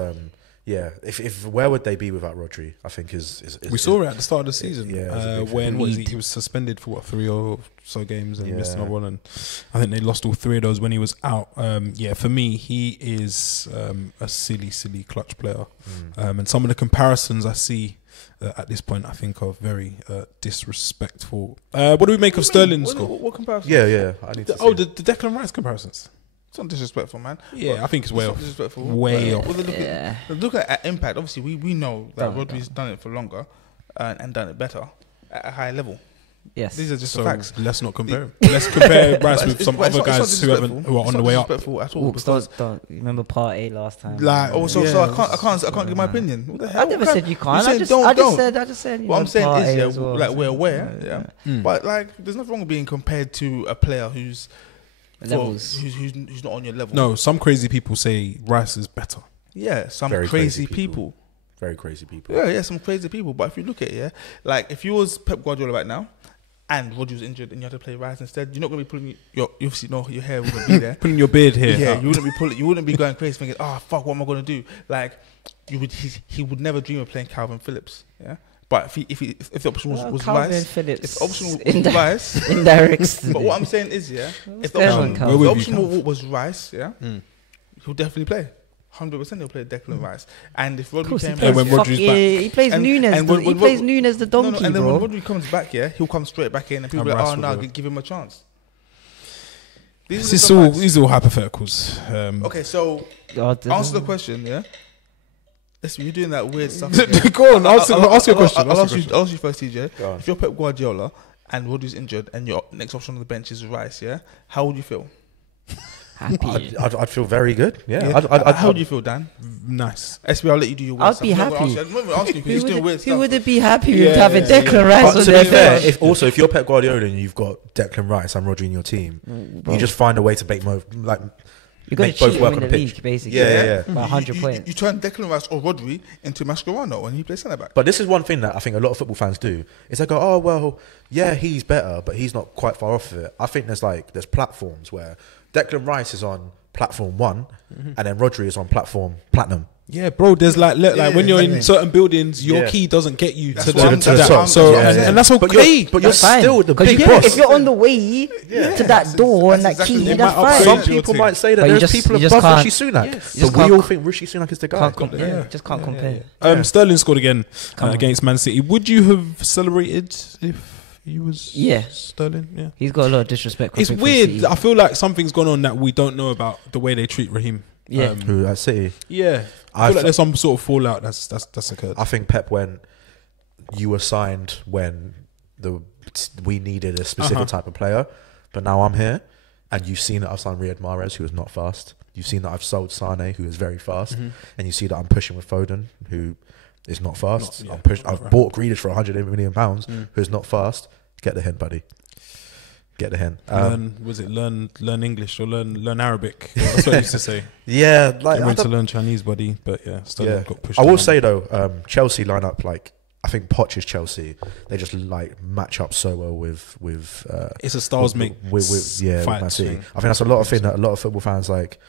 yeah. If where would they be without Rodri? I think is we saw it at the start of the season. Yeah, when he was suspended for 3 or so games and missed another one, and I think they lost all 3 of those when he was out. Yeah, for me, he is a silly clutch player, and some of the comparisons I see at this point, I think, are very disrespectful. What do we make of Sterling's score? What comparison? Yeah. I need to The Declan Rice comparisons. It's not disrespectful, man. Yeah, I think it's way off. Disrespectful. Way off. Look at impact. Obviously, we know that Rodri's done it for longer and done it better at a high level. Yes. These are just the facts. Let's not compare him. Let's compare Rice with some other guys who are on the way up. At all. Don't remember part A last time. So I can't give my opinion. What the hell? I never said you can't. I just said. What I'm saying is, well, like, we're aware, but like, there's nothing wrong with being compared to a player who's not on your level. No, some crazy people say Rice is better. Yeah, some Very crazy people. Very crazy people. Yeah, some crazy people. But if you look at it, like if you was Pep Guardiola right now, and Rodri was injured and you had to play Rice instead, you're not going to be pulling your hair wouldn't be there. Putting your beard here. Yeah, you wouldn't be going crazy thinking, fuck, what am I going to do? Like, he would never dream of playing Calvin Phillips. Yeah. But if the option was Calvin Rice, Phillips, if the option was Rice, indirect. But what I'm saying is, if the option was Rice, he'll definitely play. 100% he'll play Declan Rice. And if Rodri came back, when Rodri's back, he plays Nunes. He plays Nunes the donkey, and then bro. when Rodri comes back, he'll come straight back in, and people are like, give him a chance. These are all hypotheticals. Okay, so answer the question, Listen, you're doing that weird stuff. Go on, ask your question. I'll ask you first, TJ. If you're Pep Guardiola and Rodri's injured and your next option on the bench is Rice, how would you feel? Happy. I'd feel very good. How would you feel, Dan? Nice. SB, I'll let you do your weird stuff. I'd be happy. Who wouldn't be happy with having Declan Rice on to their be fair, bench? if you're Pep Guardiola and you've got Declan Rice and Rodri in your team, you just find a way to make you're going to cheat him in the league, basically. Yeah. By 100 points. You turn Declan Rice or Rodri into Mascherano when he plays centre back. But this is one thing that I think a lot of football fans do is they go, oh well, yeah, he's better, but he's not quite far off of it. I think there's platforms where Declan Rice is on platform 1 and then Rodri is on platform platinum. Yeah, bro. There's like when you're in certain buildings, your key doesn't get you to that. And that's okay. But you're still the big boss. If you're on the way to that door and that key, that's fine. Some people might say that there's people above Rishi Sunak, but we all think Rishi Sunak is the guy. Just can't compare. Sterling scored again against Man City. Would you have celebrated if he was Sterling? Yeah, he's got a lot of disrespect. It's weird. I feel like something's gone on that we don't know about the way they treat Raheem. Yeah, who at City? Yeah, I feel like there's some sort of fallout that's occurred. I think Pep, when you were signed when we needed a specific type of player, but now I'm here, and you've seen that I've signed Riyad Mahrez, who is not fast. You've seen that I've sold Sane, who is very fast, and you see that I'm pushing with Foden, who is not fast. I've bought Grealish for £180 million, who is not fast. Get the hint, buddy. Get the hint. Learn English or learn Arabic? That's what I used to say. Yeah, like I to learn Chinese, buddy. But Sterling got pushed. I will say though, Chelsea line up, like I think Poch's Chelsea, they just like match up so well with it's a stars make with Man City. I think that's a lot of thing that a lot of football fans like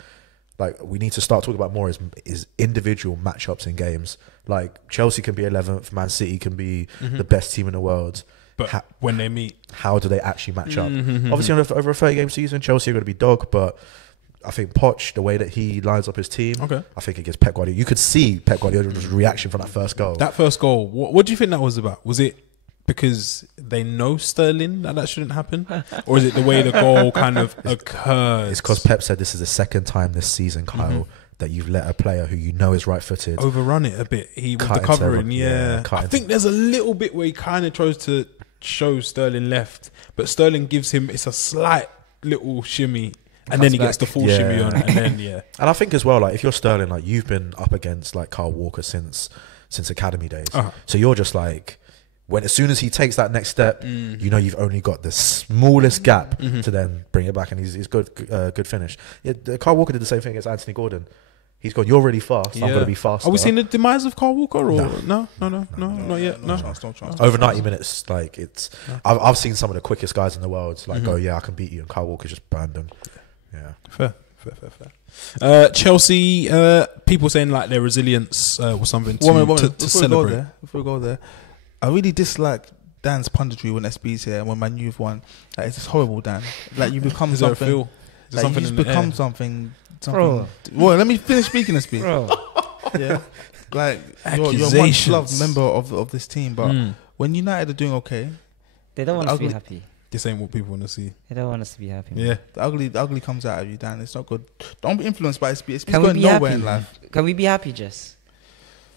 we need to start talking about more is individual matchups in games. Like Chelsea can be 11th, Man City can be the best team in the world. But when they meet, how do they actually match up? Obviously, over a 30-game season, Chelsea are going to be dog. But I think Poch, the way that he lines up his team, I think against Pep Guardiola, you could see Pep Guardiola's reaction from that first goal. That first goal, what do you think that was about? Was it because they know Sterling that shouldn't happen, or is it the way the goal kind of occurs? It's because Pep said this is the second time this season, Kyle, that you've let a player who you know is right-footed overrun it a bit. He was the covering, I think there's a little bit where he kind of tries to show Sterling left, but Sterling gives him a slight little shimmy, and then he gets the full shimmy on, and then And I think as well, like if you're Sterling, like you've been up against like Kyle Walker since academy days, so you're just like as soon as he takes that next step, you know you've only got the smallest gap to then bring it back, and he's good finish. Kyle Walker did the same thing against Anthony Gordon. He's gone, you're really fast, I'm going to be faster. Are we seeing the demise of Kyle Walker? Or no, not yet. No. No chance. Over 90 minutes, like it's. I've seen some of the quickest guys in the world like go, yeah, I can beat you, and Kyle Walker just burned them. Yeah, fair. Chelsea, people saying like their resilience was something to celebrate. Before we go there, I really dislike Dan's punditry when SB's here and when Man U've won. Like, it's just horrible, Dan. Like you become Is there a something. feel? Is there Like, something you in just the become air? something. Bro. Well, let me finish speaking, SB. Bro. Yeah, like you're a much Accusations. loved member of this team, but when United are doing okay, They don't want us to be Ugly. happy. This ain't what people want to see. They don't want us to be happy. man. Yeah. the ugly comes out of you, Dan. It's not good. Don't be influenced by SB. SB's Can we going be nowhere happy? in life. Can we be happy, Jess?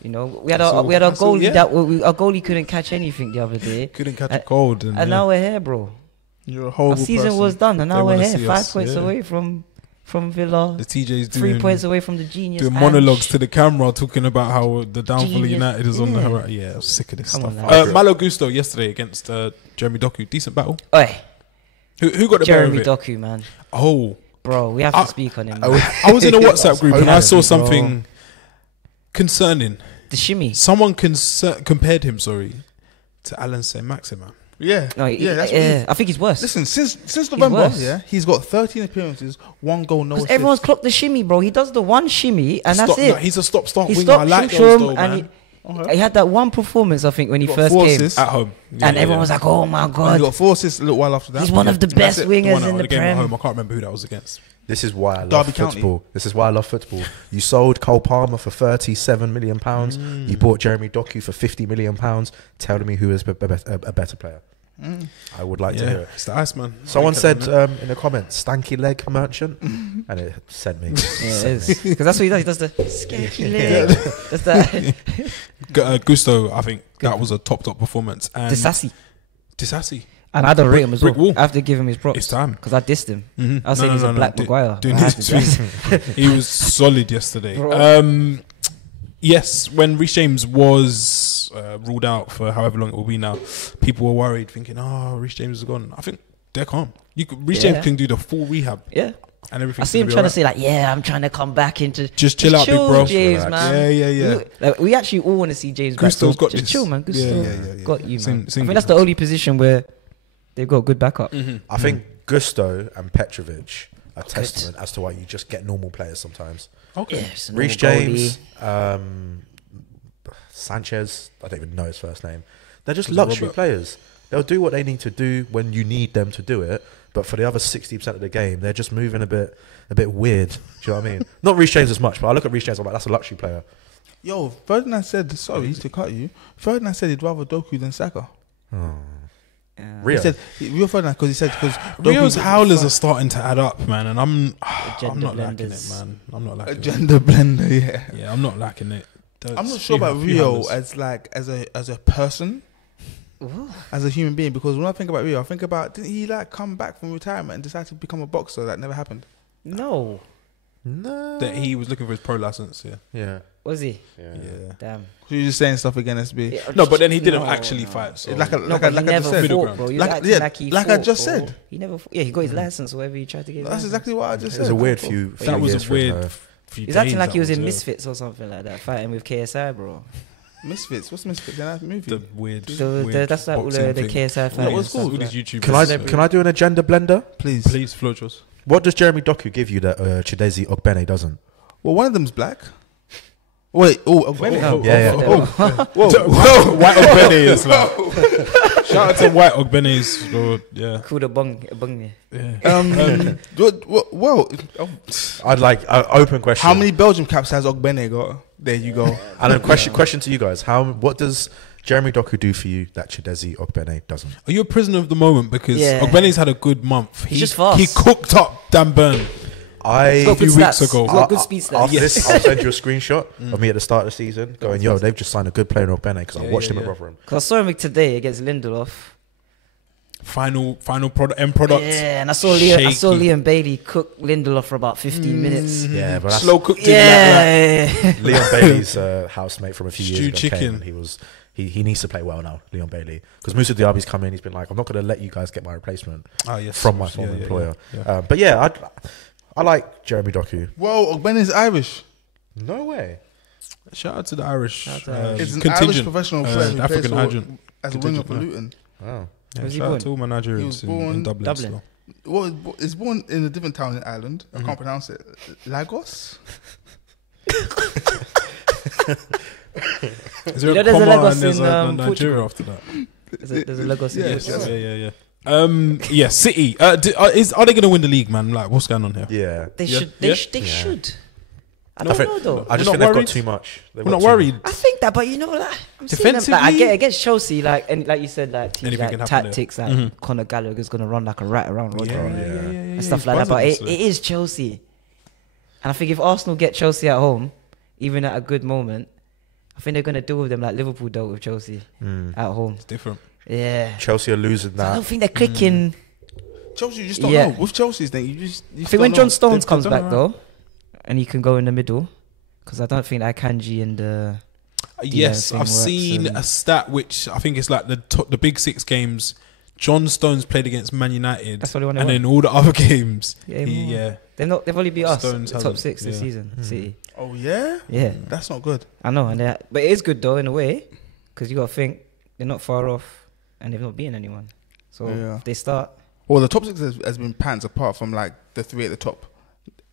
You know, we had That's a all- that's all, goalie yeah. that our goalie couldn't catch anything the other day, Couldn't catch a cold. And, and now we're here, bro. You're a Our horrible season person. was done, and They now we're wanna here, see 5 us, points yeah. away from Villa, the TJ's 3 doing points away from the genius. doing Ange. monologues to the camera, talking about how the downfall of Genius. United is on the Yeah. horizon. Yeah, I'm sick of this Come on, stuff. lads. Malo Gusto yesterday against Jeremy Doku, decent battle. Oi, Who got the Jeremy better of it? Doku, man, Oh, bro, we have to speak on him. Man. I was in a WhatsApp group and I saw Bro. something concerning. The shimmy. Someone compared him, to Alan Saint-Maximin. Yeah, No, that's I think he's worse. Listen, since November, worse. yeah, he's got 13 appearances, 1 goal, no Because assist. everyone's clocked the shimmy, bro. He does the one shimmy, and that's Stop- it. no, he's a stop-start He winger. I stopped like Shum those Shum, though, and man. he had that one performance, I think, when he Got first 4 came, assists. At home. and everyone was like, "Oh my And he god, got 4 assists a little while after that. he's one of the best it. wingers One in out the of the game at home. Prem." I can't remember who that was against. This is why I love Derby County. football. This is why I love football. You sold Cole Palmer for £37 million. You bought Jeremy Doku for £50 million. Telling me who is a better player. I would like to hear it. It's the Iceman. Someone Look at said him, in the comments, "Stanky leg merchant," and it sent me. Yeah, it is because that's what he does. He does the skanky leg. That's that. Gusto, I think that was a top performance. And Disassi. Disassi. And I don't rate him as well. Brick wall. I have to give him his props. It's time. Because I dissed him. Mhm. I was saying he's a Black Maguire. Doing I had his to diss him. He was solid yesterday. Bro. Yes, when Reece James was ruled out for however long it will be now, people were worried, thinking, "Oh, Reece James is gone." I think they're calm. Reece Yeah. James can do the full rehab Yeah. and everything. I see him trying to say, like, yeah, I'm trying to come back into. Just chill out, big bro. James, Relax. man. Yeah. Like, we actually all want to see James back. Gusto's So got just this. chill, man. Gusto Yeah. got you, man. Sing I think that's the only position where they've got a good backup. I think Gusto and Petrovic are testament as to why you just get normal players sometimes. Okay. Yeah, it's a Reece normal James, goalie. Sanchez, I don't even know his first name. They're just It's luxury Robert. players. They'll do what they need to do when you need them to do it. But for the other 60% of the game, they're just moving a bit weird. Do you know what I mean? Not Reece James as much, but I look at Reece James, I'm like, that's a luxury player. Yo, Ferdinand said, sorry to cut you, Ferdinand said he'd rather Doku than Saka. Yeah. Rio. He said, Rio Ferdinand, because he said, because Rio's howlers are starting to add up, man, and I'm Agenda not liking it, blenders. man. I'm not liking it. Agenda blender, yeah. Yeah, I'm not liking it. I'm not sure about Rio as a person, as a human being, because when I think about Rio, I think about, didn't he like come back from retirement and decide to become a boxer? That never happened. No. No. that he was looking for his pro license. Yeah. Was he? Yeah. Damn. You're just saying stuff again, SB. Yeah, No, but then he didn't no, actually no. fight. So Like I No, but he just never said. Middle fought, ground. bro. You Like- acting yeah, like he like I fought, just bro. said. He never fought. Yeah, he got his license or whatever he tried to get. That's exactly what I just It said. was a weird few that was years a for him, weird. though. few He's acting days, like he was that in yeah. Misfits or something like that, fighting with KSI, bro. Misfits. What's Misfits in that movie? The weird. That's like all the KSI What fighting. was it called? All these YouTube. Can I do an agenda blender? Please. Please, Flojos. What does Jeremy Doku give you that Chidezi Ogbene doesn't? Well, one of them's black. Wait. Oh, Ogbene. Yeah. Whoa, White Ogbene is like. Shout out to White Ogbene's. Lord, yeah. Cool, the bung. Well, I'd like open question. how many Belgium caps has Ogbene got? There you go. And then question to you guys: what does Jeremy Doku do for you that Chidezi Ogbene doesn't? Are you a prisoner of the moment? Because Yeah. Ogbene's had a good month. He's just fast. He cooked up Dan Burn. He's got few good weeks stats. ago. He's got good speed stats. After this, I'll send you a screenshot of me at the start of the season going, "Yo, they've just signed a good player in Ogbene," because I watched him at Rotherham. Because I saw him today against Lindelof. Final end product. Yeah, and I saw Shaky. Liam Bailey cook Lindelof for about 15 minutes. Yeah, but that's Slow cooked. Yeah. Liam Bailey's housemate from a few years Stew ago. chicken. Came and he needs to play well now, Leon Bailey, because Moussa Diaby's come in. He's been like, "I'm not going to let you guys get my replacement from my former employer." Yeah. But yeah, I like Jeremy Doku. Well, Ogbene's Irish. No way. Shout out to the Irish. Shout out to Irish. It's an contingent, Irish professional player who the African plays contingent. as a winger for yeah. Luton. Wow. Yeah, Was he shout born? out to all my He was Nigerians born in Dublin. Dublin. still. Well, he's born in a different town in Ireland. I can't pronounce it. Lagos? Is there You know a there's a comma Lagos and there's in, a Nigeria Portugal? after that? There's a Lagos in Yes, Portugal. yes. Yeah. City. Are they going to win the league, man? Like, what's going on here? Yeah. They Yeah. should. Yeah. They Yeah. should. I I don't think- know though. I just We're think not they've worried? got too much. They've We're got not too worried. I think that, but you know that I'm seeing them, like, I Defensively? get against Chelsea, like and like you said, like teams Anything like can happen there. tactics, like Conor Gallagher's gonna run like a rat around Rodri and yeah. stuff like that. But it is Chelsea, and I think if Arsenal get Chelsea at home, even at a good moment, I think they're gonna deal with them like Liverpool dealt with Chelsea at home. It's different. Yeah, Chelsea are losing I don't that. think they're clicking. Chelsea, you just don't Yeah. know. With Chelsea's thing, you just I think when John Stones They've comes done back alright. though, and he can go in the middle, because I don't think that Kanji and Yes, thing I've works, seen a stat which I think it's like the big 6 games. John Stones played against Man United, That's what they and wanna then all the other games, Yeah, yeah. they've only beat us Stones the top hasn't, 6 this yeah. season. City, Oh, yeah? yeah. That's not good. I know, but it is good though in a way, because you got to think they're not far off, and they've not beaten anyone. So Yeah. if they start, Well, the top 6 has been pants apart from like the 3 at the top.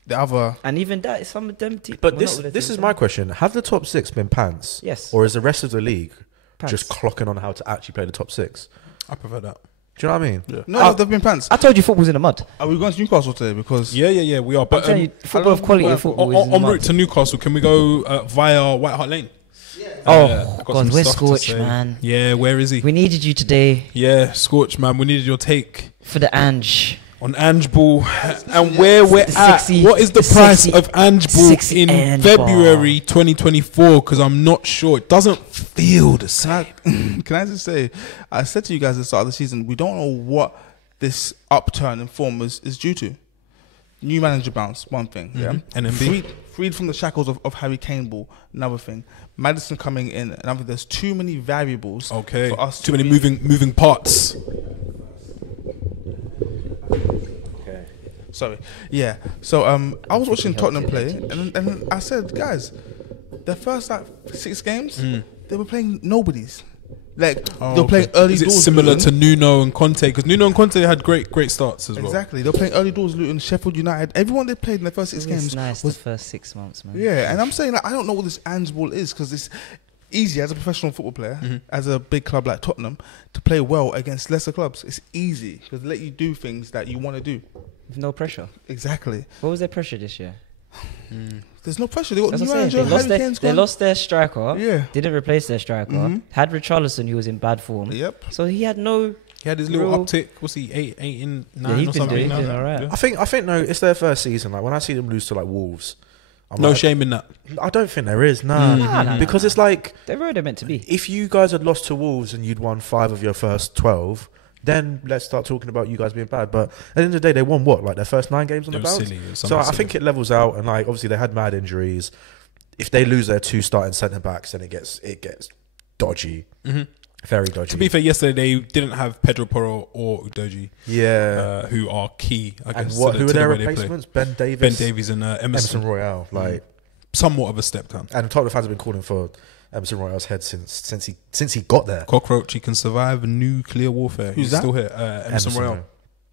The other, and even that, some of them. But this is my question: have the top 6 been pants? Yes. Or is the rest of the league Pants. just clocking on how to actually play the top 6? I prefer that. Do you know what I mean? Yeah, no, they've been pants. I told you football's in the mud. Are we going to Newcastle today? Because yeah, we are. I'm But telling you, football of quality football is in the en mud. route to Newcastle, can we go via White Hart Lane? Oh, I've got God, some where's stuff to Scorch, say. man? Yeah, where is he? We needed you today Yeah, Scorch, man. We needed your take for the Ange. on Ange Ball and where we're The at. sexy- What is the the price sexy- of Ange Ball sexy in Ange February 2024? Because I'm not sure. It doesn't feel the same. can I just say, I said to you guys at the start of the season, we don't know what this upturn in form is due to. New manager bounce, one thing. Yeah. NMB. Freed from the shackles of Harry Kane ball, another thing. Madison coming in, another. There's too many variables. Okay. For us Too to many be- moving parts. Okay. Sorry. Yeah. So I was watching Tottenham play, and I said, guys, the first like 6 games, they were playing nobodies. Like they were playing early Is it doors. similar Luton. to Nuno and Conte? Because Nuno and Conte had great starts as well. Exactly. They were playing early doors. Luton, Sheffield United. Everyone they played in the first 6 It was games nice was the first 6 months, man. yeah. And I'm saying like, I don't know what this Ange Ball is, because it's easy as a professional football player, as a big club like Tottenham, to play well against lesser clubs. It's easy because they let you do things that you want to do. With no pressure. Exactly. What was their pressure this year? There's no pressure. They got That's new what I'm manager. saying. Harry Kane's They gone. lost their striker. Yeah. Didn't replace their striker. Had Richarlison, who was in bad form. Yep. So he had no. He had his little Real- uptick. What's he? 8 in 9 Yeah, he's or been something. doing now? alright. Yeah. I think no, it's their first season. Like when I see them lose to like Wolves, I'm No like, shame in that. I don't think there is. Nah, because it's like They're where they're meant to be. if you guys had lost to Wolves and you'd won 5 of your first 12, then let's start talking about you guys being bad. But at the end of the day, they won what, like their first 9 games on It the was belt. silly. It was So something I silly. think it levels out, and like obviously they had mad injuries. If they lose their 2 starting centre backs, then it gets dodgy, very dodgy. To be fair, yesterday they didn't have Pedro Porro or Udoji, yeah. who are key. I And guess. what? to Who the are their way they play. replacements? Ben Davies, Ben Davies and Emerson. Royale. Like, Somewhat of a step down. and Tottenham fans have been calling for Emerson Royale's head since he got there. Cockroach, he can survive nuclear warfare. Who's He's that? still here. Emerson Royale.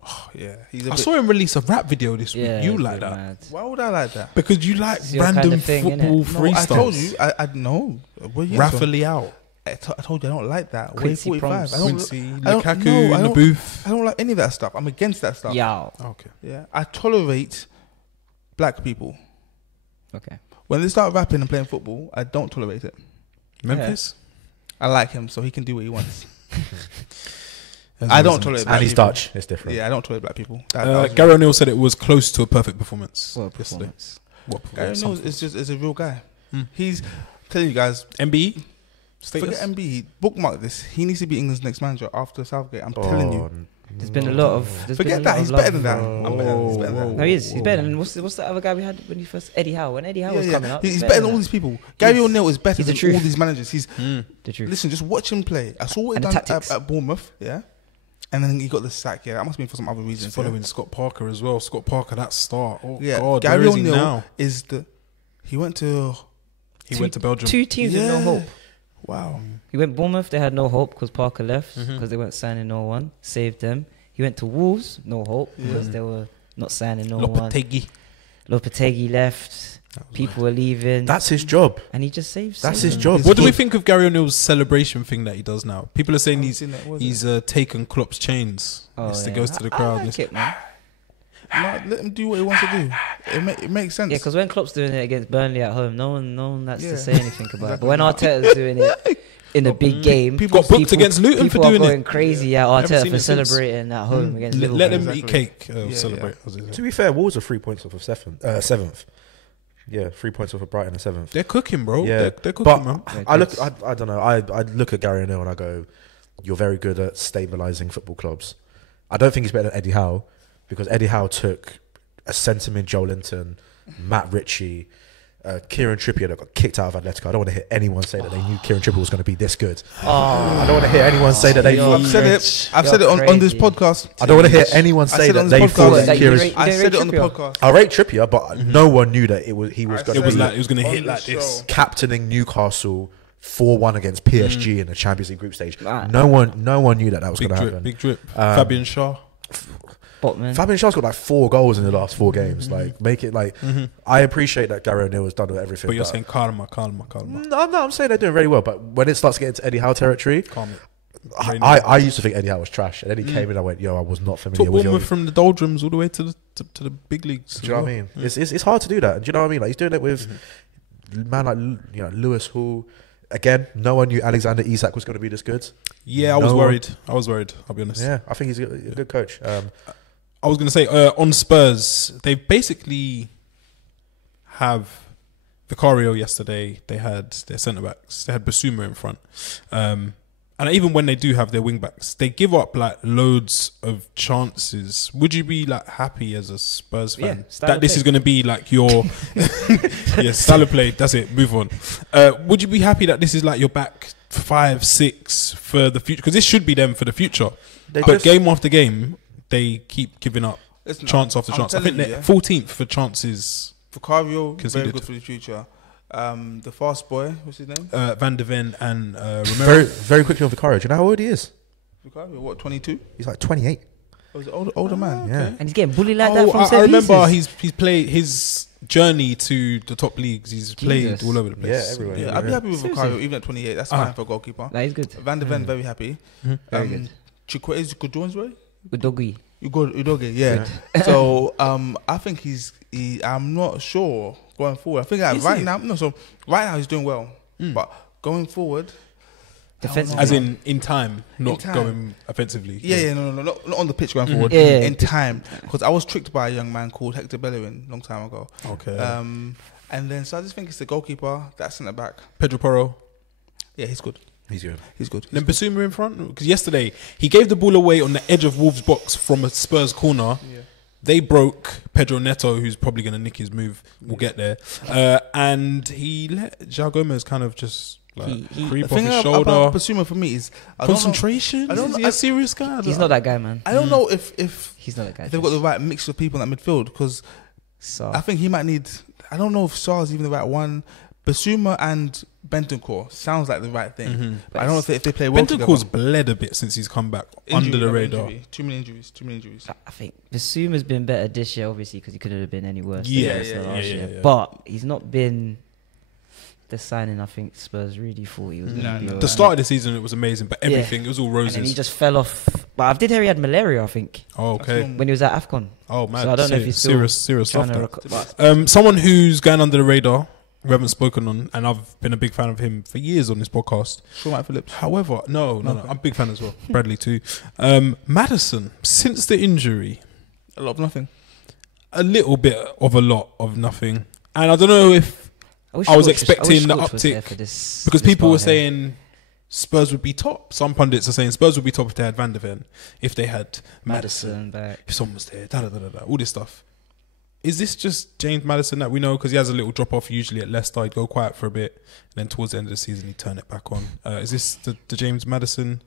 Oh, yeah. He's a I bit, saw him release a rap video this week. Yeah, You it's like a bit that? mad. why would I like that? Because you like It's your random kind of thing, football innit? No, freestyles. I told you. I know. Well, yeah, Rafa so- Leao, I told you I don't like that. Quincy Way 45. Promes. I don't, Quincy, I don't- Lukaku no, I in the don't- booth. I don't like any of that stuff. I'm against that stuff. Yeah. Okay. Yeah. I tolerate black people. Okay. When they start rapping and playing football, I don't tolerate it. Memphis. I like him, so he can do what he wants. I don't tolerate black And he's people. Dutch. It's different. Yeah, I don't tolerate black people. That was- Gary O'Neill said it was close to a perfect performance. What a yesterday. performance. What Gary performance? O'Neill is a real guy. He's telling you guys. MB. Status. Forget MB. Bookmark this. He needs to be England's next manager after Southgate. I'm telling you. There's been a lot of. there's been a Forget lot that. of He's love. better than that. I'm better. He's better than that. No, he is. He's better than what's the other guy we had when he first Eddie Howe. When Eddie Howe was coming up, He's better than all these people. Gary O'Neill is better he's the than truth. all these managers. He's The truth. listen. Just watch him play. I saw what he And the done tactics. at Bournemouth. Yeah, and then he got the sack. Yeah, that must be for some other He's reasons. following Scott Parker as well. Scott Parker, that star. Oh Yeah, God, Gary where is he O'Neill now? is the. He went to Belgium. 2 teams with no hope. Wow. He went Bournemouth. They had no hope because Parker left because they weren't signing no one. Saved them. He went to Wolves. No hope because they were not signing no one. Lopetegui left. People were leaving. That's his job. And he just saved. That's his job. What do we think of Gary O'Neill's celebration thing that he does now? People are saying he's taken Klopp's chains. It goes to the crowd. I like it, man. No, let him do what he wants to do. It makes sense. Yeah, because when Klopp's doing it against Burnley at home, no one has to say anything about it. But when Arteta's doing it in a big game, people got booked against Luton for doing it. People are going crazy at Arteta for celebrating at home against Liverpool. Let them eat cake. Celebrate. To be fair, Wolves are 3 points off of seventh. Yeah, 3 points off of Brighton and 7th. They're cooking, bro. Yeah, they're cooking, man. I don't know. I look at Gary O'Neill and I go, you're very good at stabilising football clubs. I don't think he's better than Eddie Howe because Eddie Howe took a sentiment Joe Linton, Matt Ritchie, Kieran Trippier that got kicked out of Atletico. I don't want to hear anyone say that they knew Kieran Trippier was going to be this good. I don't want to hear anyone say that they. I've said it on this podcast. I don't want to hear anyone say that they thought that Kieran. I said it on the podcast. I rate Trippier, but no one knew that he was going to hit like this. Captaining Newcastle 4-1 against PSG in the Champions League group stage. No one knew that was going to happen. Big drip. Fabian Schär. Fabian Schär's got like 4 goals in the last 4 games. Like, make it like. I appreciate that Gary O'Neill has done everything. But you're saying calma. No, I'm saying they're doing really well. But when it starts getting to Eddie Howe territory, I used to think Eddie Howe was trash, and then he came in. I went, I was not familiar with Bournemouth from the doldrums all the way to the big leagues. Do you know what I mean? It's hard to do that. Do you know what I mean? Like, he's doing it with man like Lewis Hall. Again, no one knew Alexander Isak was going to be this good. Yeah, I was worried. I'll be honest. Yeah, I think he's a good coach. I was going to say on Spurs, they basically have Vicario yesterday. They had their centre backs. They had Basuma in front, and even when they do have their wing backs, they give up like loads of chances. Would you be like happy as a Spurs fan that this is going to be like your style of play? That's it. Move on. Would you be happy that this is like your back 5, 6 for the future? Because this should be them for the future. But game after game, they keep giving up chance after chance. I think they're 14th for chances. Vicario, very good for the future. The fast boy, what's his name? Van de Ven and Romero. Very, very quickly on Vicario. Do you know how old he is? Vicario, what, 22? He's like 28. Oh, he's an older man. Yeah. And he's getting bullied like that from set I remember pieces. he's played his journey to the top leagues. He's played all over the place. Yeah, everywhere. Yeah, I'd be happy with Vicario even at 28. That's fine for a goalkeeper. That is good. Van de Ven, very happy. Very good. Chikwueze Kudjonswe? Udogi. Udogi, yeah. So I think I'm not sure going forward. I think right now he's doing well, but going forward, defensively, as in time, not going offensively. No, not on the pitch going forward. Yeah. In time, because I was tricked by a young man called Hector Bellerin a long time ago. Okay. And then so I just think it's the goalkeeper, that's centre back. Pedro Porro. Yeah, he's good. He's good. Then Basuma in front, because yesterday he gave the ball away on the edge of Wolves' box from a Spurs corner. Yeah. They broke Pedro Neto, who's probably going to nick his move. We'll get there. And he let João Gomez kind of just creep off his shoulder. About Basuma for me is concentration. Is he a serious guy? He's not that guy, man. I don't know if he's not that guy. They've got the right mix of people in that midfield, because I think he might need. I don't know if Sarr's even the right one. Basuma and Bentancur sounds like the right thing. But I don't know if they play well together. Bentancur's bled a bit since he's come back under the radar. Too many injuries. I think Basuma's been better this year, obviously, because he couldn't have been any worse. Yeah. But he's not been the signing I think Spurs really thought he was going to be. The start of the season, it was amazing, but everything, it was all roses. And then he just fell off. But I did hear he had malaria, I think. Oh, okay. When he was at AFCON. Oh, man. So I don't know if he's still serious trying stuff. Someone who's going under the radar, we haven't spoken on, and I've been a big fan of him for years on this podcast. Shawn Phillips. However, no, I'm a big fan as well. Bradley too. Maddison, since the injury, a lot of nothing. A little bit of a lot of nothing, and I don't know if I was expecting the uptick because people were saying Spurs would be top. Some pundits are saying Spurs would be top if they had Van de Ven, if they had Maddison back, if someone was there, all this stuff. Is this just James Maddison that we know? Because he has a little drop off usually at Leicester. He'd go quiet for a bit, and then towards the end of the season he'd turn it back on. Is this the James Maddison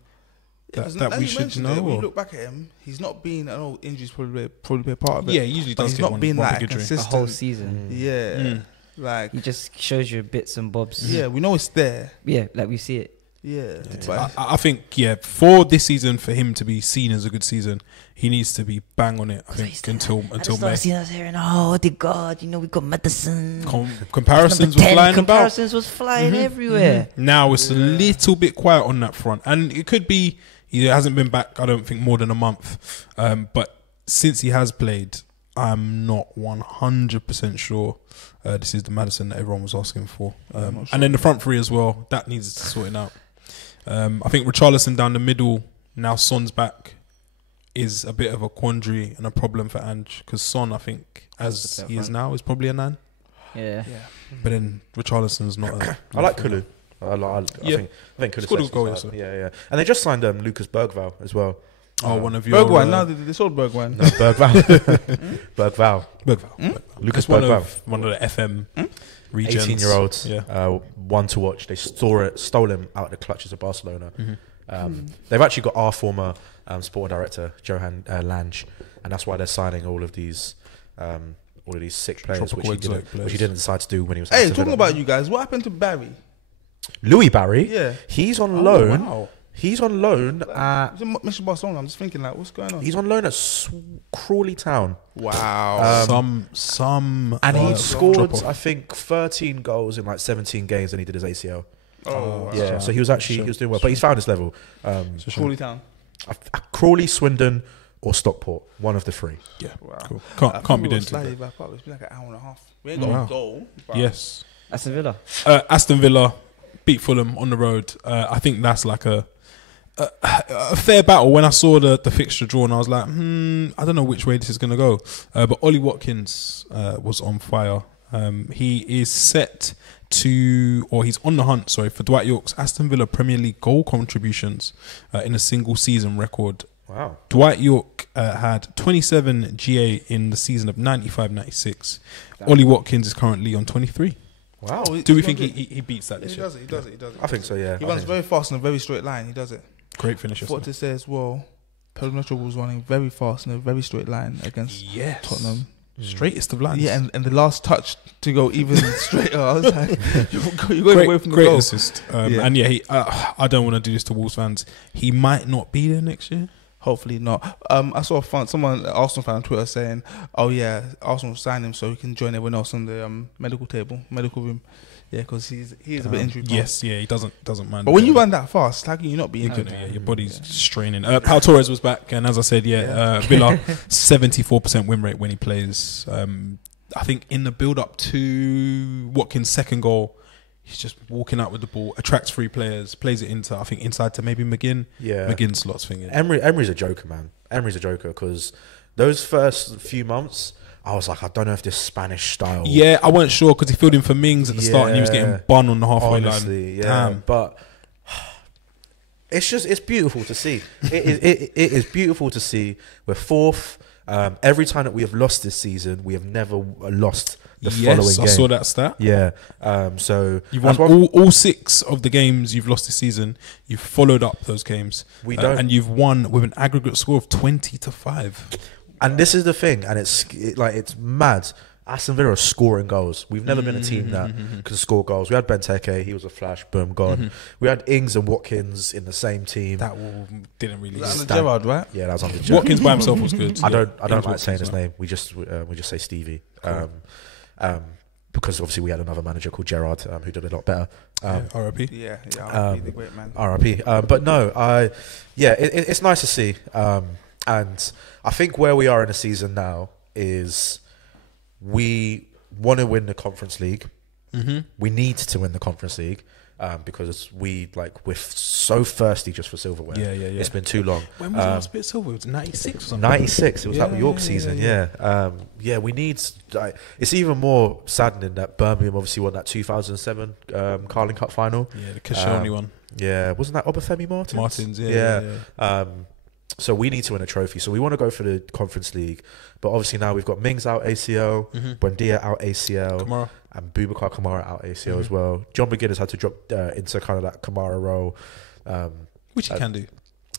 that we should know? When you look back at him, he's not been. I know injuries probably play a part of it. Yeah, he usually does. He's not been that consistent the whole season. Yeah. Like, He just shows you bits and bobs. yeah, we know it's there. Yeah, like we see it. Yeah, but I think, for this season, for him to be seen as a good season, he needs to be bang on it. I think until May. I was hearing, oh, the God, we got Madison. Comparisons Number were 10, flying comparisons was flying everywhere. Now it's a little bit quiet on that front, and it could be he hasn't been back. I don't think more than a month, but since he has played, I'm not 100% sure this is the Madison that everyone was asking for. And then the front three as well, that needs sorting out. I think Richarlison down the middle, now Son's back, is a bit of a quandary and a problem for Ange, because Son, I think, as he is now, is probably a 9. Yeah. But then Richarlison's not a... I like Kulu. I think Kulu scored a goal yesterday. Yeah. And they just signed Lucas Bergvall as well. One of your... Bergwijn, now they sold Bergwijn. No, Bergvall. Bergvall. Lucas That's Bergvall. One of the FM regions. 18-year-olds. Yeah. One to watch. They stole him out of the clutches of Barcelona. They've actually got our former sporting director, Johan Lange, and that's why they're signing all of these sick players, which he didn't decide to do when he was. Hey, talking about you guys, what happened to Barry? Louis Barry. Yeah, he's on loan. Wow. He's on loan at Mr. Barcelona. I'm just thinking, like, what's going on? He's on loan at Crawley Town. Wow. And he scored, I think, 13 goals in like 17 games, and he did his ACL. Oh, yeah. wow. So he was doing well, but he's found his level. Crawley Town. Crawley, Swindon, or Stockport, one of the 3. Yeah, wow. Cool. Can't be doing slightly too back up. It's been like an hour and a half. We ain't got a goal. Yes. Aston Villa. Aston Villa beat Fulham on the road. I think that's like a fair battle. When I saw the fixture drawn, I was like, I don't know which way this is going to go. But Ollie Watkins was on fire. He is set he's on the hunt, for Dwight York's Aston Villa Premier League goal contributions in a single season record. Wow. Dwight York had 27 GA in the season of 95-96. Ollie Watkins is currently on 23. Wow. Do we think he beats that this year? He does it. I think so, yeah. He runs very fast in a very straight line. He does it. Great finish. I thought to say as well, Pedro Neto was running very fast in a very straight line against Tottenham. Straightest of lines. Yeah, and the last touch to go even straighter. I was like, you're going away from the great goal. assist. And I don't want to do this to Wolves fans. He might not be there next year. Hopefully not. I saw someone, Arsenal fan on Twitter saying, "Oh yeah, Arsenal signed him so he can join everyone else on the medical room." Yeah, because he is a bit injury prone. Yes, he doesn't mind. But when you run that fast, how can you not be injured? Your body's straining. Pau Torres was back, and as I said, Villa 74% win rate when he plays. I think in the build up to Watkins' second goal, he's just walking out with the ball, attracts 3 players, plays it inside to maybe McGinn. Yeah, McGinn slots thing in. Emery's a joker, man. Emery's a joker because those first few months, I was like, I don't know if this Spanish style. Yeah, I wasn't sure because he filled in for Mings at the start and he was getting bun on the halfway line. Yeah, damn. But it's beautiful to see. It is beautiful to see. We're 4th. Every time that we have lost this season, we have never lost the following game. I saw that stat. Yeah. So you've won all 6 of the games you've lost this season. You've followed up those games. And you've won with an aggregate score of 20-5. And this is the thing, and it's mad. Aston Villa are scoring goals. We've never been a team that could score goals. We had Benteke, he was a flash, boom, gone. We had Ings and Watkins in the same team. That didn't really. Was that under Gerrard, right? Yeah, that was under Gerrard. Watkins by himself was good. I don't like saying his name. We just say Stevie, cool. Because obviously we had another manager called Gerrard who did a lot better. RIP. Yeah, RIP, the great man. RIP. But no, it's nice to see. And I think where we are in the season now is we want to win the Conference League. We need to win the Conference League because we're so thirsty just for silverware. Yeah. It's been too long. When was the last bit of silver? It was 96 or something? 96. It was that York season, yeah. We need... it's even more saddening that Birmingham obviously won that 2007 Carling Cup final. Yeah, the Koscielny one. Yeah, wasn't that Obafemi Martins? Martins, yeah. So we need to win a trophy. So we want to go for the Conference League. But obviously now we've got Mings out ACL, Buendia out ACL, Kamara. And Boubacar Kamara out ACL as well. John McGinn has had to drop into kind of that Kamara role. Which he can do.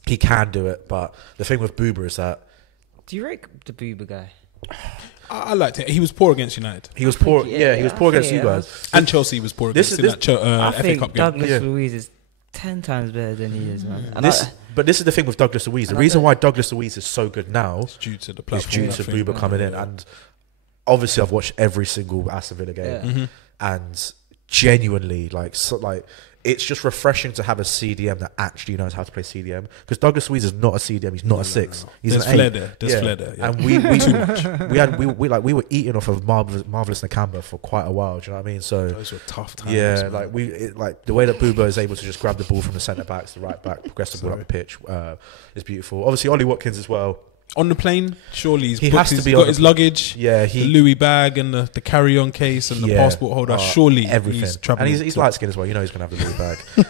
He can do it. But the thing with Booba is that... Do you rate the Booba guy? I liked it. He was poor against United. He was poor. Yeah, He was poor against you guys. And Chelsea was poor This against is- in that I FA think Cup game. Douglas Luiz is 10 times better than he is, man. And But this is the thing with Douglas Luiz. The reason why Douglas Luiz is so good now It's due to the is platform. due to I think. Booba coming in. And obviously, I've watched every single Aston Villa game, Yeah. and genuinely, it's just refreshing to have a CDM that actually knows how to play CDM. Because Douglas Luiz is not a CDM; he's not a 6. He's There's an 8. flair there. There's flair there. Yeah. And we too much. We were eating off of Marvelous Nakamba for quite a while. Do you know what I mean? So Those were tough times. yeah, man. the way that Booba is able to just grab the ball from the centre backs, the right back, progress the ball up the pitch is beautiful. Obviously, Ollie Watkins as well. On the plane, surely He has to be on got the- his luggage, Yeah, the Louis bag and the carry-on case and the passport holder. Surely everything. he's traveling. And he's light skinned as well. You know he's going to have the Louis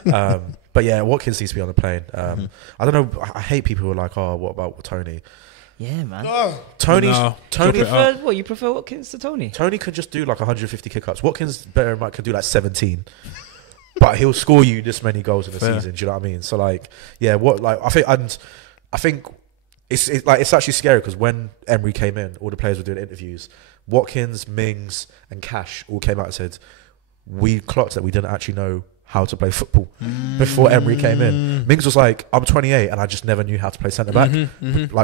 bag. But yeah, Watkins needs to be on the plane. I don't know. I hate people who are like, "Oh, what about Tony?" yeah, man. Tony drop it out. You prefer Watkins to Tony? Tony could just do like 150 kick-ups. Watkins, better in mind, could do like 17. But he'll score you this many goals in a season. Do you know what I mean? So like, yeah, I think it's actually scary because when Emery came in, all the players were doing interviews. Watkins, Mings, and Cash all came out and said, "We clocked that we didn't actually know how to play football before Emery came in." Mings was like, "I'm 28 and I just never knew how to play centre back."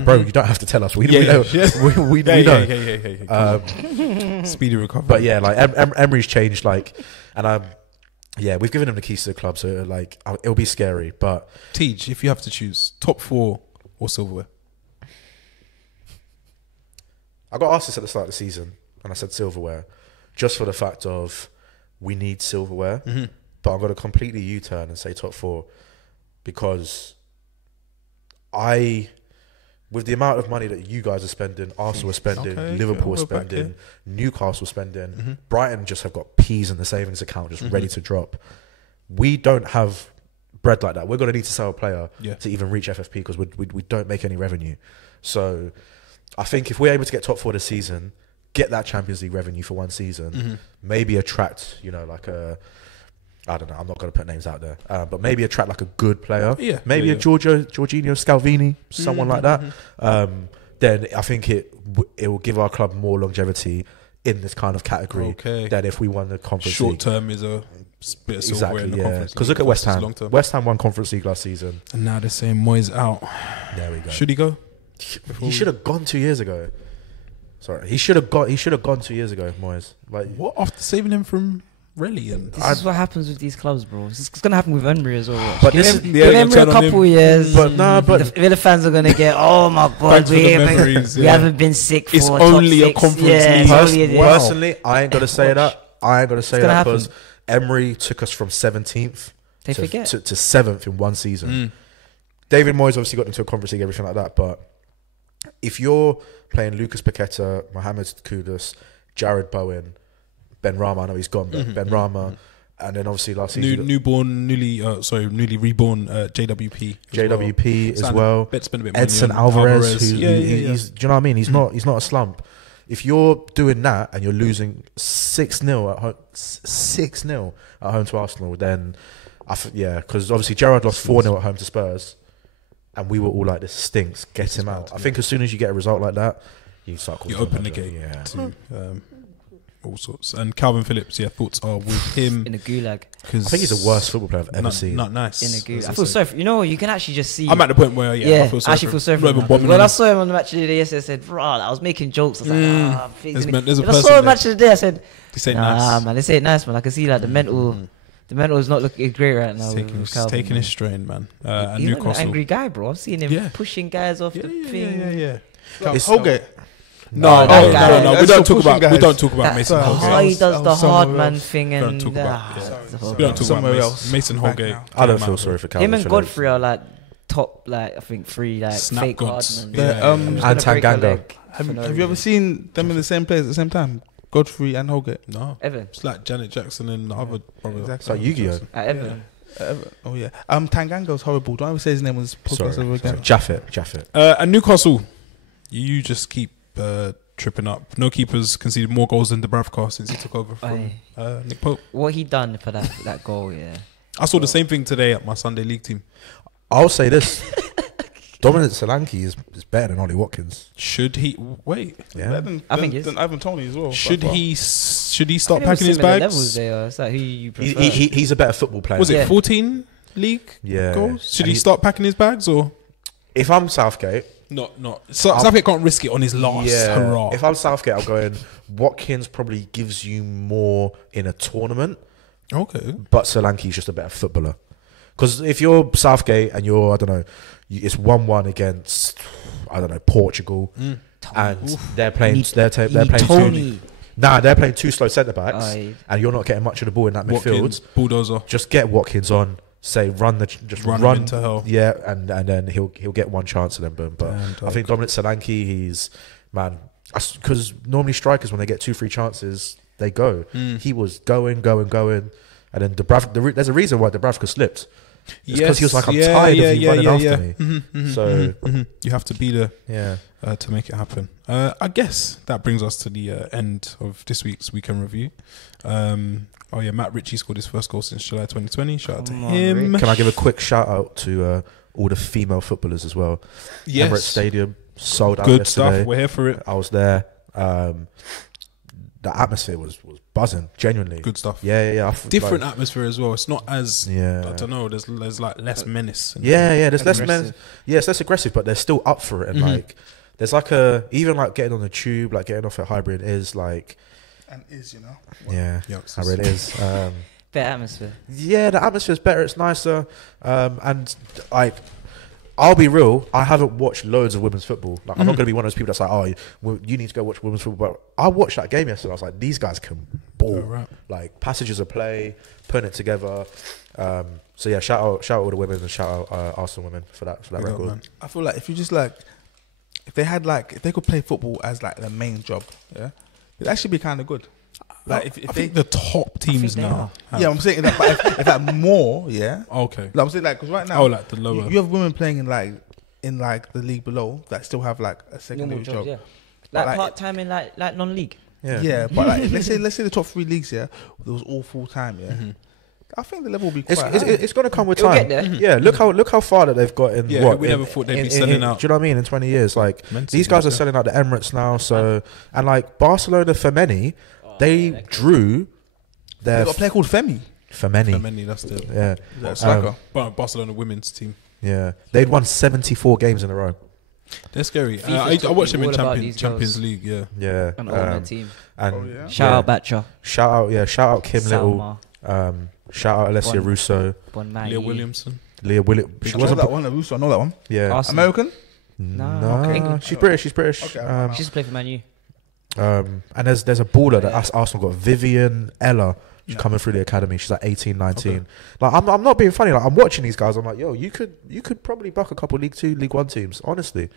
Bro, you don't have to tell us. We know. We know. Speedy recovery. But yeah, like Emery's changed. We've given him the keys to the club, so like it'll be scary. But Tej, if you have to choose top 4 or silverware, I got asked this at the start of the season, and I said silverware, just for the fact of we need silverware. But I'm going to completely U-turn and say top 4 because with the amount of money that you guys are spending, Arsenal are spending, Liverpool are spending, Newcastle spending, Brighton just have got peas in the savings account just ready to drop. We don't have bread like that. We're going to need to sell a player to even reach FFP because we don't make any revenue. So I think if we're able to get top 4 this season, get that Champions League revenue for one season, maybe attract, I don't know, I'm not going to put names out there, but maybe attract like a good player. Maybe a Jorginho Scalvini, someone like that. Then I think it will give our club more longevity in this kind of category than if we won the Conference short League. term is a bit of silverware in the Conference. Because look at West Ham. Long-term. West Ham won Conference League last season. And now they're saying Moyes out. There we go. Should he go? He should have gone 2 years ago. Sorry, he should have gone 2 years ago, Moyes. Like What, after saving him from Relly? And This is what happens with these clubs, bro. It's going to happen with Emery as well. But give this him, is- give Emery a couple years. But the Villa fans are going to get, oh my God, Thanks for the we memories, haven't been sick for It's top only a 6. Conference Yeah, League. it's only a- Personally, I ain't gonna say that. I ain't gonna say gonna that happen. because Emery took us from 17th They forget. to 7th in one season. David Moyes obviously got into a Conference League, everything like that. But if you're playing Lucas Paqueta, Mohamed Kudus, Jared Bowen, Ben Rama, I know he's gone, but Ben Rama, and then obviously last season newly reborn JWP. JWP as Sounded- well. bet spend a bit money Edson on Alvarez, who's Yeah. he's, do you know what I mean? He's not a slump. If you're doing that and you're losing 6-0 at home, 6-0 at home to Arsenal, then because obviously Gerrard lost 4-0 at home to Spurs, and we were all like, "This stinks. Get him out." I think as soon as you get a result like that, you start. You open the gate to all sorts. And Calvin Phillips, thoughts are with him In a gulag. I think he's the worst football player I've ever seen. Not nice. In a gulag. I feel sorry for, you can actually just see. I'm at the point where I feel sorry feel sorry for him. When I saw him on the match of the day yesterday, I said, bro, I was making jokes. I was like, there's a When I person saw him there. match of the day, I said, This ain't nah, nice. man, this ain't nice, man. I can see like the mental is not looking great right now. He's taking his strain, man. And He's not Newcastle. an angry guy, bro. I've seen him pushing guys off the thing. Yeah. It's Holgate. No. guy. We don't talk about. Guys. We don't talk about Mason That- Holgate. Oh, he does the somewhere hard man else. thing We don't and talk about. the We don't talk Somewhere about else. Mason Back Holgate. now. I don't feel sorry for Calvin him and Phillips. Godfrey are like top, like I think 3 like Snap fake gods. hard Yeah. men. And I'm just gonna break a Tanganga. leg Have for no you ever reason. seen them in the same place at the same time? Godfrey and Holgate. No. Ever It's like Janet Jackson and the other brother. Exactly. It's like Yu-Gi-Oh. at Everton? Oh yeah. Tanganga's horrible. Don't ever say his name on this podcast ever again. Jaffet. And Newcastle, you just keep tripping up. No keepers conceded more goals than Dubravka since he took over from Nick Pope. What he done for that goal? Yeah, I saw the same thing today at my Sunday League team. I'll say this: Dominic Solanke is better than Ollie Watkins. Should he wait? Yeah. I think it's- Then Ivan Toney as well. Should by far. he start I think packing his similar bags? levels there. It's like who you prefer. He's a better football player. Was it Yeah. 14 league Yeah. goals? Should And he he- start packing his bags or If I'm Southgate, not? Southgate can't risk it on his last hurrah. if I'm Southgate, I'm going, Watkins probably gives you more in a tournament, Okay. but Solanke's just a better footballer. Because if you're Southgate and you're, I don't know, it's 1-1 against, I don't know, Portugal, and they're playing, they're playing Tony. they're playing two slow centre backs, Aye. and you're not getting much of the ball in that Watkins, midfield. bulldozer. Just get Watkins on. Say run Run him into hell. yeah, and then he'll get one chance and then boom. But Damn I think Dominic Solanke, he's because normally strikers when they get 2-3 chances they go. He was going, and then there's a reason why Dubravka slipped. It's because he was like, I'm tired of you running after me. So you have to be there yeah, to make it happen. I guess that brings us to the end of this week's weekend review. Matt Ritchie scored his first goal since July 2020. Shout out to him. can I give a quick shout out to all the female footballers as well? Yes. Emirates Stadium sold out Good yesterday. stuff. We're here for it. I was there. The atmosphere was buzzing, genuinely. Good stuff. Yeah. Different atmosphere as well. It's not as Yeah. I don't know. There's like less menace. Yeah. There's less Aggressive. it's less aggressive, but they're still up for it. And like, there's like even like getting on the tube, like getting off at Hybrid is like, And is, you know. yeah, Yucks. I really is. Better atmosphere. Yeah, the atmosphere's better. It's nicer. And like, I'll be real. I haven't watched loads of women's football. Like, I'm not going to be one of those people that's like, oh, you need to go watch women's football. But I watched that game yesterday. I was like, these guys can ball. right. Like passages of play, putting it together. So yeah, shout out all the women and shout out Arsenal women for that Big up, record. man. I feel like if you just like, if they could play football as like the main job, yeah, it'd actually be kind of good. Like if I they, think the top teams they now. have- yeah, I'm saying that, but if that more, yeah. Okay. Like, I'm saying like because right now, Oh, like the lower. you have women playing in like the league below that still have like a secondary Normal job. jobs, yeah. But, Like like- part time in like non-league. Yeah, but like let's say the top 3 leagues, yeah, it was all full time, yeah. I think the level will be quite high. It's going to come with It'll time. get there. Yeah, look how far that they've got in. Yeah, what, we never thought they'd be selling out. Do you know what I mean? In 20 years, like Mentally, these guys are yeah. selling out the Emirates now. So and like Barcelona for many, they drew They their got a player called Femi. for many. Femeni, that's the Yeah, Is that a striker? Barcelona women's team. yeah. They'd won 74 games in a row. They're scary. FIFA's I watched them in all about these Champions girls. League. Yeah. Yeah, And all my team. and Oh, yeah? Shout yeah. out Batcha. Shout out Kim Salma. Little. Shout out Alessia Bon- Russo, Bon Mai. Leah Williamson. Leah Williams. I She know wasn't. that one. Russo, I know that one. Yeah, Arsenal. American. No, okay. no, she's British. She's British. Okay, I know. She used to play for Man U. And there's a baller that Arsenal got, Vivian Ella. She's coming through the academy. She's like 18, 19. Okay. Like I'm not being funny. Like I'm watching these guys. I'm like, yo, you could probably buck a couple League 2, League 1 teams. Honestly,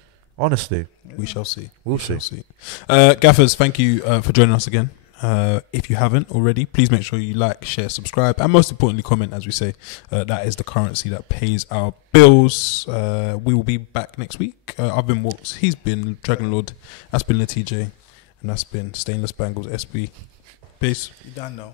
We shall see. We'll shall see. Gaffers, thank you for joining us again. If you haven't already, please make sure you like, share, subscribe, and most importantly, comment. As we say, that is the currency that pays our bills. We will be back next week. I've been Walks. He's been Dragon Lord. That's been LaTJ, and that's been Stainless Bangles SB. Peace. You done know.